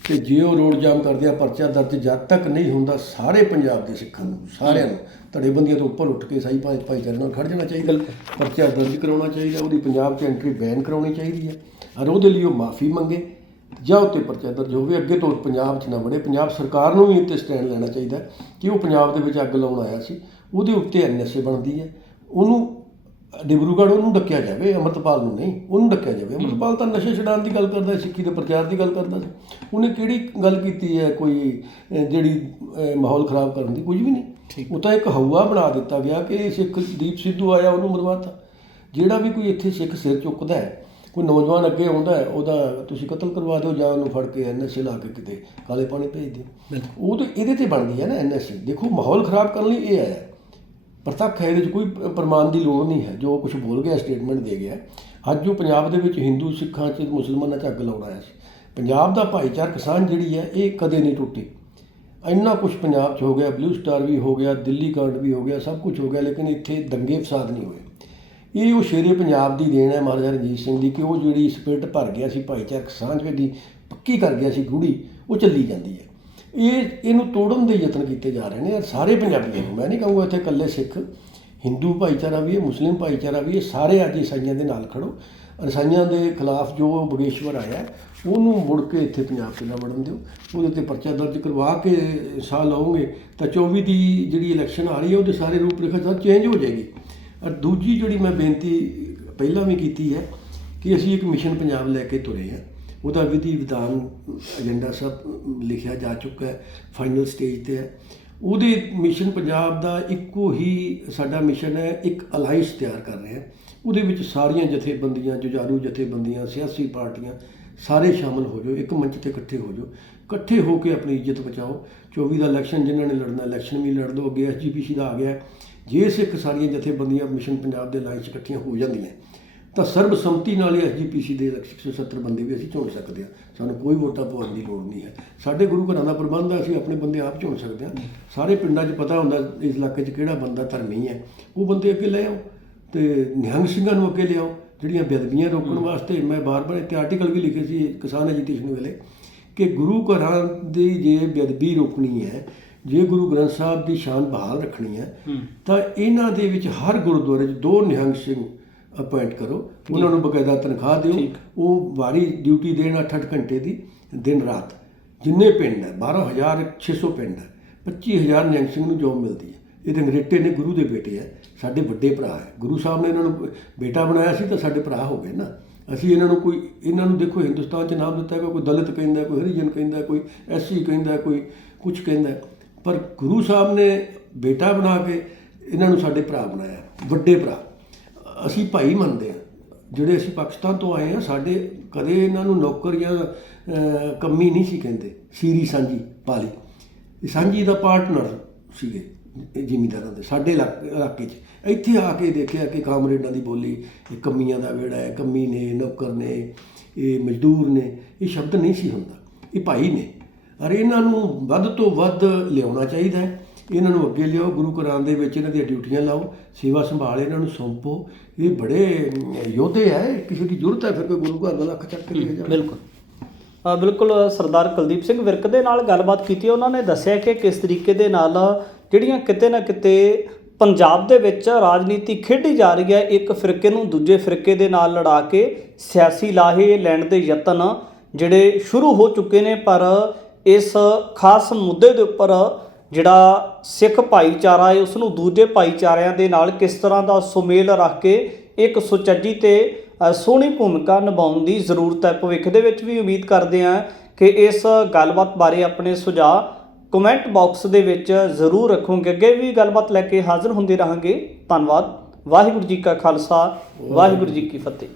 ਅਤੇ ਜੇ ਉਹ ਰੋਡ ਜਾਮ ਕਰਦੇ ਆ, ਪਰਚਾ ਦਰਜ ਜਦ ਤੱਕ ਨਹੀਂ ਹੁੰਦਾ, ਸਾਰੇ ਪੰਜਾਬ ਦੇ ਸਿੱਖਾਂ ਨੂੰ, ਸਾਰਿਆਂ ਨੂੰ ਧੜੇਬੰਦੀਆਂ ਤੋਂ ਉੱਪਰ ਉੱਠ ਕੇ ਈਸਾਈ ਭਾਈਚਾਰੇ ਨਾਲ ਖੜ੍ਹ ਜਾਣਾ ਚਾਹੀਦਾ। ਪਰਚਾ ਦਰਜ ਕਰਾਉਣਾ ਚਾਹੀਦਾ, ਉਹਦੀ ਪੰਜਾਬ 'ਚ ਐਂਟਰੀ ਬੈਨ ਕਰਾਉਣੀ ਚਾਹੀਦੀ ਹੈ, ਔਰ ਉਹਦੇ ਲਈ ਉਹ ਮਾफ़ੀ ਮੰਗੇ ਜਾਂ ਉੱਤੇ ਪਰਚਾ ਦਰਜ ਹੋਵੇ, ਅੱਗੇ ਤੋਂ ਪੰਜਾਬ 'ਚ ਨਾ ਵੜੇ। ਪੰਜਾਬ ਸਰਕਾਰ ਨੂੰ ਵੀ ਇੱਥੇ ਸਟੈਂਡ ਲੈਣਾ ਚਾਹੀਦਾ ਕਿ ਉਹ ਪੰਜਾਬ ਦੇ ਵਿੱਚ ਅੱਗ ਲਾਉਣ ਆਇਆ ਸੀ, ਉਹਦੇ ਉੱਤੇ NSA ਬਣਦੀ ਹੈ, ਉਹਨੂੰ ਡਿਬਰੂਗੜ੍ਹ ਉਹਨੂੰ ਡੱਕਿਆ ਜਾਵੇ, ਅੰਮ੍ਰਿਤਪਾਲ ਨੂੰ ਨਹੀਂ, ਉਹਨੂੰ ਡੱਕਿਆ ਜਾਵੇ। ਅੰਮ੍ਰਿਤਪਾਲ ਤਾਂ ਨਸ਼ੇ ਛਡਾਉਣ ਦੀ ਗੱਲ ਕਰਦਾ, ਸਿੱਖੀ ਦੇ ਪ੍ਰਚਾਰ ਦੀ ਗੱਲ ਕਰਦਾ ਸੀ। ਉਹਨੇ ਕਿਹੜੀ ਗੱਲ ਕੀਤੀ ਹੈ ਕੋਈ ਜਿਹੜੀ ਮਾਹੌਲ ਖ਼ਰਾਬ ਕਰਨ ਦੀ? ਕੁਝ ਵੀ ਨਹੀਂ। ਉਹ ਤਾਂ ਇੱਕ ਹਊਆ ਬਣਾ ਦਿੱਤਾ ਗਿਆ ਕਿ ਸਿੱਖ ਦੀਪ ਸਿੱਧੂ ਆਇਆ, ਉਹਨੂੰ ਮਰਵਾਤਾ। ਜਿਹੜਾ ਵੀ ਕੋਈ ਇੱਥੇ ਸਿੱਖ ਸਿਰ ਚੁੱਕਦਾ ਹੈ, ਕੋਈ ਨੌਜਵਾਨ ਅੱਗੇ ਆਉਂਦਾ ਹੈ, ਉਹਦਾ ਤੁਸੀਂ ਕਤਲ ਕਰਵਾ ਦਿਓ ਜਾਂ ਉਹਨੂੰ ਫੜ ਕੇ NSA ਲਾ ਕੇ ਕਿਤੇ ਕਾਲੇ ਪਾਣੀ ਭੇਜ ਦਿਓ। ਉਹ ਤਾਂ ਇਹਦੇ 'ਤੇ ਬਣਦੀ ਹੈ ਨਾ NSA। ਦੇਖੋ ਮਾਹੌਲ ਖ਼ਰਾਬ ਕਰਨ ਲਈ ਇਹ ਆਇਆ, ਪ੍ਰਤੱਖ ਹੈ, ਇਹਦੇ 'ਚ ਕੋਈ ਪ੍ਰਮਾਣ ਦੀ ਲੋੜ ਨਹੀਂ ਹੈ। ਜੋ ਕੁਛ ਬੋਲ ਗਿਆ, ਸਟੇਟਮੈਂਟ ਦੇ ਗਿਆ। ਅੱਜ ਜੋ ਪੰਜਾਬ ਦੇ ਵਿੱਚ ਹਿੰਦੂ ਸਿੱਖਾਂ 'ਚ ਮੁਸਲਮਾਨਾਂ 'ਚ ਅੱਗ ਲਾਉਣ ਆਇਆ ਸੀ। ਪੰਜਾਬ ਦਾ ਭਾਈਚਾਰਕ ਸਾਂਝ ਜਿਹੜੀ ਹੈ ਇਹ ਕਦੇ ਨਹੀਂ ਟੁੱਟੀ। ਇੰਨਾ ਕੁਛ ਪੰਜਾਬ 'ਚ ਹੋ ਗਿਆ, ਬਲੂ ਸਟਾਰ ਵੀ ਹੋ ਗਿਆ, ਦਿੱਲੀ ਕਾਂਡ ਵੀ ਹੋ ਗਿਆ, ਸਭ ਕੁਛ ਹੋ ਗਿਆ, ਲੇਕਿਨ ਇੱਥੇ ਦੰਗੇ ਫਸਾਦ ਨਹੀਂ ਹੋਏ। ਇਹ ਉਹ ਸ਼ੇਰੇ ਪੰਜਾਬ ਦੀ ਦੇਣ ਹੈ ਮਹਾਰਾਜਾ ਰਣਜੀਤ ਸਿੰਘ ਦੀ, ਕਿ ਉਹ ਜਿਹੜੀ ਸਪਿਰਿਟ ਭਰ ਗਿਆ ਸੀ, ਭਾਈਚਾਰਕ ਸਾਂਝ ਦੀ ਪੱਕੀ ਕਰ ਗਿਆ ਸੀ ਗੂੜੀ, ਉਹ ਚੱਲੀ ਜਾਂਦੀ ਹੈ। ਇਹਨੂੰ ਤੋੜਨ ਦੇ ਯਤਨ ਕੀਤੇ ਜਾ ਰਹੇ ਨੇ ਸਾਰੇ ਪੰਜਾਬੀਆਂ ਨੂੰ। ਮੈਂ ਨਹੀਂ ਕਹੂੰਗਾ ਇੱਥੇ ਇਕੱਲੇ ਸਿੱਖ, ਹਿੰਦੂ ਭਾਈਚਾਰਾ ਵੀ ਹੈ, ਮੁਸਲਿਮ ਭਾਈਚਾਰਾ ਵੀ ਹੈ, ਸਾਰੇ ਅੱਜ ਈਸਾਈਆਂ ਦੇ ਨਾਲ ਖੜੋ। ਈਸਾਈਆਂ ਦੇ ਖਿਲਾਫ ਜੋ ਬਗੇਸ਼ਵਰ ਆਇਆ, ਉਹਨੂੰ ਮੁੜ ਕੇ ਇੱਥੇ ਪੰਜਾਬ 'ਚ ਨਾ ਵੜਨ ਦਿਓ। ਉਹਦੇ 'ਤੇ ਪਰਚਾ ਦਰਜ ਕਰਵਾ ਕੇ ਸਾਹ ਲਓਗੇ ਤਾਂ 24 ਦੀ ਜਿਹੜੀ ਇਲੈਕਸ਼ਨ ਆ ਰਹੀ ਹੈ ਉਹਦੇ ਸਾਰੇ ਰੂਪ ਰੇਖਾ ਸਭ ਚੇਂਜ ਹੋ ਜਾਏਗੀ। ਔਰ ਦੂਜੀ ਜਿਹੜੀ ਮੈਂ ਬੇਨਤੀ ਪਹਿਲਾਂ ਵੀ ਕੀਤੀ ਹੈ ਕਿ ਅਸੀਂ ਇੱਕ ਮਿਸ਼ਨ ਪੰਜਾਬ ਲੈ ਕੇ ਤੁਰੇ ਹਾਂ। ਉਹਦਾ ਵਿਧੀ ਵਿਧਾਨ ਏਜੰਡਾ ਸਭ ਲਿਖਿਆ ਜਾ ਚੁੱਕਾ ਹੈ, ਫਾਈਨਲ ਸਟੇਜ 'ਤੇ ਹੈ। ਉਹਦੇ ਮਿਸ਼ਨ ਪੰਜਾਬ ਦਾ ਇੱਕੋ ਹੀ ਸਾਡਾ ਮਿਸ਼ਨ ਹੈ, ਇੱਕ ਅਲਾਈਸ ਤਿਆਰ ਕਰ ਰਹੇ ਹਾਂ। ਉਹਦੇ ਵਿੱਚ ਸਾਰੀਆਂ ਜਥੇਬੰਦੀਆਂ, ਜੁਝਾਰੂ ਜਥੇਬੰਦੀਆਂ, ਸਿਆਸੀ ਪਾਰਟੀਆਂ ਸਾਰੇ ਸ਼ਾਮਲ ਹੋ ਜਾਓ, ਇੱਕ ਮੰਚ 'ਤੇ ਇਕੱਠੇ ਹੋ ਜਾਓ, ਇਕੱਠੇ ਹੋ ਕੇ ਆਪਣੀ ਇੱਜ਼ਤ ਬਚਾਓ। 24 ਦਾ ਇਲੈਕਸ਼ਨ ਜਿਨ੍ਹਾਂ ਨੇ ਲੜਨਾ, ਇਲੈਕਸ਼ਨ ਵੀ ਲੜ ਦਿਓ। ਅੱਗੇ SGPC ਦਾ ਆ ਗਿਆ। ਜੇ ਸਿੱਖ ਸਾਰੀਆਂ ਜਥੇਬੰਦੀਆਂ ਮਿਸ਼ਨ ਪੰਜਾਬ ਦੇ ਲਾਈਨ 'ਚ ਇਕੱਠੀਆਂ ਹੋ ਜਾਂਦੀਆਂ ਤਾਂ ਸਰਬਸੰਮਤੀ ਨਾਲ ਹੀ SGPC ਦੇ 170 ਬੰਦੇ ਵੀ ਅਸੀਂ ਚੁਣ ਸਕਦੇ ਹਾਂ। ਸਾਨੂੰ ਕੋਈ ਵੋਟਾਂ ਪਾਉਣ ਦੀ ਲੋੜ ਨਹੀਂ ਹੈ। ਸਾਡੇ ਗੁਰੂ ਘਰਾਂ ਦਾ ਪ੍ਰਬੰਧ ਹੈ, ਅਸੀਂ ਆਪਣੇ ਬੰਦੇ ਆਪ ਚੁਣ ਸਕਦੇ ਹਾਂ। ਸਾਰੇ ਪਿੰਡਾਂ 'ਚ ਪਤਾ ਹੁੰਦਾ ਇਸ ਇਲਾਕੇ 'ਚ ਕਿਹੜਾ ਬੰਦਾ ਧਰਮੀ ਹੈ, ਉਹ ਬੰਦੇ ਅੱਗੇ ਲੈ ਆਓ ਅਤੇ ਨਿਹੰਗ ਸਿੰਘਾਂ ਨੂੰ ਅੱਗੇ ਲਿਆਓ। ਜਿਹੜੀਆਂ ਬੇਅਦਬੀਆਂ ਰੋਕਣ ਵਾਸਤੇ ਮੈਂ ਬਾਰ-ਬਾਰ ਇੱਥੇ ਆਰਟੀਕਲ ਵੀ ਲਿਖੇ ਸੀ ਕਿਸਾਨ ਐਜੀਟੇਸ਼ਨ ਵੇਲੇ ਕਿ ਗੁਰੂ ਘਰਾਂ ਦੀ ਜੇ ਬੇਅਦਬੀ ਰੋਕਣੀ ਹੈ, ਜੇ ਗੁਰੂ ਗ੍ਰੰਥ ਸਾਹਿਬ ਦੀ ਸ਼ਾਨ ਬਹਾਲ ਰੱਖਣੀ ਹੈ ਤਾਂ ਇਹਨਾਂ ਦੇ ਵਿੱਚ ਹਰ ਗੁਰਦੁਆਰੇ 'ਚ 2 ਨਿਹੰਗ ਸਿੰਘ ਅਪਾਇੰਟ ਕਰੋ। ਉਹਨਾਂ ਨੂੰ ਬਕਾਇਦਾ ਤਨਖਾਹ ਦਿਓ, ਉਹ ਵਾਰੀ ਡਿਊਟੀ ਦੇਣ 8-8 ਘੰਟੇ ਦੀ, ਦਿਨ ਰਾਤ। ਜਿੰਨੇ ਪਿੰਡ ਹੈ 12,600 ਪਿੰਡ ਹੈ, 25,000 ਨਿਹੰਗ ਸਿੰਘ ਨੂੰ ਜੋਬ ਮਿਲਦੀ ਹੈ। ਇਹ ਰੰਗਰੇਟੇ ਨੇ, ਗੁਰੂ ਦੇ ਬੇਟੇ ਹੈ, ਸਾਡੇ ਵੱਡੇ ਭਰਾ ਹੈ। ਗੁਰੂ ਸਾਹਿਬ ਨੇ ਇਹਨਾਂ ਨੂੰ ਬੇਟਾ ਬਣਾਇਆ ਸੀ ਤਾਂ ਸਾਡੇ ਭਰਾ ਹੋ ਗਏ ਨਾ। ਅਸੀਂ ਇਹਨਾਂ ਨੂੰ ਦੇਖੋ ਹਿੰਦੁਸਤਾਨ 'ਚ ਨਾਮ ਦਿੱਤਾ ਹੈਗਾ, ਕੋਈ ਦਲਿਤ ਕਹਿੰਦਾ, ਕੋਈ ਹਰੀਜਨ ਕਹਿੰਦਾ, ਕੋਈ SC ਕਹਿੰਦਾ, ਕੋਈ ਕੁਛ ਕਹਿੰਦਾ, ਪਰ ਗੁਰੂ ਸਾਹਿਬ ਨੇ ਬੇਟਾ ਬਣਾ ਕੇ ਇਹਨਾਂ ਨੂੰ ਸਾਡੇ ਭਰਾ ਬਣਾਇਆ, ਵੱਡੇ ਭਰਾ। ਅਸੀਂ ਭਾਈ ਮੰਨਦੇ ਹਾਂ। ਜਿਹੜੇ ਅਸੀਂ ਪਾਕਿਸਤਾਨ ਤੋਂ ਆਏ ਹਾਂ, ਸਾਡੇ ਕਦੇ ਇਹਨਾਂ ਨੂੰ ਨੌਕਰ ਜਾਂ ਕੰਮੀ ਨਹੀਂ ਸੀ ਕਹਿੰਦੇ। ਸੀਰੀ ਸਾਂਝੀ ਪਾਲੀ, ਇਹ ਸਾਂਝੀ ਦਾ ਪਾਰਟਨਰ ਸੀਗੇ ਜ਼ਿਮੀਂਦਾਰਾਂ ਦੇ ਸਾਡੇ ਇਲਾਕੇ 'ਚ। ਇੱਥੇ ਆ ਕੇ ਦੇਖਿਆ ਕਿ ਕਾਮਰੇਡਾਂ ਦੀ ਬੋਲੀ, ਇਹ ਕੰਮੀਆਂ ਦਾ ਵਿਹੜਾ ਹੈ, ਕੰਮੀ ਨੇ, ਨੌਕਰ ਨੇ, ਇਹ ਮਜ਼ਦੂਰ ਨੇ, ਇਹ ਸ਼ਬਦ ਨਹੀਂ ਸੀ ਹੁੰਦਾ। ਇਹ ਭਾਈ ਨੇ, ਔਰ ਇਹਨਾਂ ਨੂੰ ਵੱਧ ਤੋਂ ਵੱਧ ਲਿਆਉਣਾ ਚਾਹੀਦਾ ਹੈ। ਇਹਨਾਂ ਨੂੰ ਅੱਗੇ ਲਿਆਓ, ਗੁਰੂ ਘਰਾਂ ਦੇ ਵਿੱਚ ਇਹਨਾਂ ਦੀਆਂ ਡਿਊਟੀਆਂ ਲਾਓ, ਸੇਵਾ ਸੰਭਾਲ ਇਹਨਾਂ ਨੂੰ ਸੌਂਪੋ। ਇਹ ਬੜੇ ਯੋਧੇ ਹੈ, ਕਿਸੇ ਦੀ ਜ਼ਰੂਰਤ ਹੈ ਫਿਰ ਕੋਈ ਗੁਰੂ ਘਰ ਦਾ ਲੱਖ ਚੱਕ ਕੇ ਲੈ ਜਾਵੇ। ਬਿਲਕੁਲ ਸਰਦਾਰ ਕੁਲਦੀਪ ਸਿੰਘ ਵਿਰਕ ਦੇ ਨਾਲ ਗੱਲਬਾਤ ਕੀਤੀ। ਉਹਨਾਂ ਨੇ ਦੱਸਿਆ ਕਿ ਕਿਸ ਤਰੀਕੇ ਦੇ ਨਾਲ ਜਿਹੜੀਆਂ ਕਿਤੇ ਨਾ ਕਿਤੇ ਪੰਜਾਬ ਦੇ ਵਿੱਚ ਰਾਜਨੀਤੀ ਖੇਡੀ ਜਾ ਰਹੀ ਹੈ, ਇੱਕ ਫਿਰਕੇ ਨੂੰ ਦੂਜੇ ਫਿਰਕੇ ਦੇ ਨਾਲ ਲੜਾ ਕੇ ਸਿਆਸੀ ਲਾਹੇ ਲੈਣ ਦੇ ਯਤਨ ਜਿਹੜੇ ਸ਼ੁਰੂ ਹੋ ਚੁੱਕੇ ਨੇ। ਪਰ ਇਸ ਖਾਸ ਮੁੱਦੇ ਦੇ ਉੱਪਰ ਜਿਹੜਾ ਸਿੱਖ ਭਾਈਚਾਰਾ ਹੈ ਉਸ ਨੂੰ ਦੂਜੇ ਭਾਈਚਾਰਿਆਂ ਦੇ ਨਾਲ ਕਿਸ ਤਰ੍ਹਾਂ ਦਾ ਸੁਮੇਲ ਰੱਖ ਕੇ ਇੱਕ ਸੁਚੱਜੀ ਤੇ ਸੋਹਣੀ ਭੂਮਿਕਾ ਨਿਭਾਉਣ ਦੀ ਜ਼ਰੂਰਤ ਹੈ। ਭਵਿੱਖ ਦੇ ਵਿੱਚ ਵੀ ਉਮੀਦ ਕਰਦੇ ਹਾਂ ਕਿ ਇਸ ਗੱਲਬਾਤ ਬਾਰੇ ਆਪਣੇ ਸੁਝਾਅ ਕਮੈਂਟ ਬਾਕਸ ਦੇ ਵਿੱਚ ਜ਼ਰੂਰ ਰੱਖੋਗੇ। ਅੱਗੇ ਵੀ ਗੱਲਬਾਤ ਲੈ ਕੇ ਹਾਜ਼ਰ ਹੁੰਦੇ ਰਹਾਂਗੇ। ਧੰਨਵਾਦ। ਵਾਹਿਗੁਰੂ ਜੀ ਕਾ ਖਾਲਸਾ, ਵਾਹਿਗੁਰੂ ਜੀ ਕੀ ਫਤਿਹ।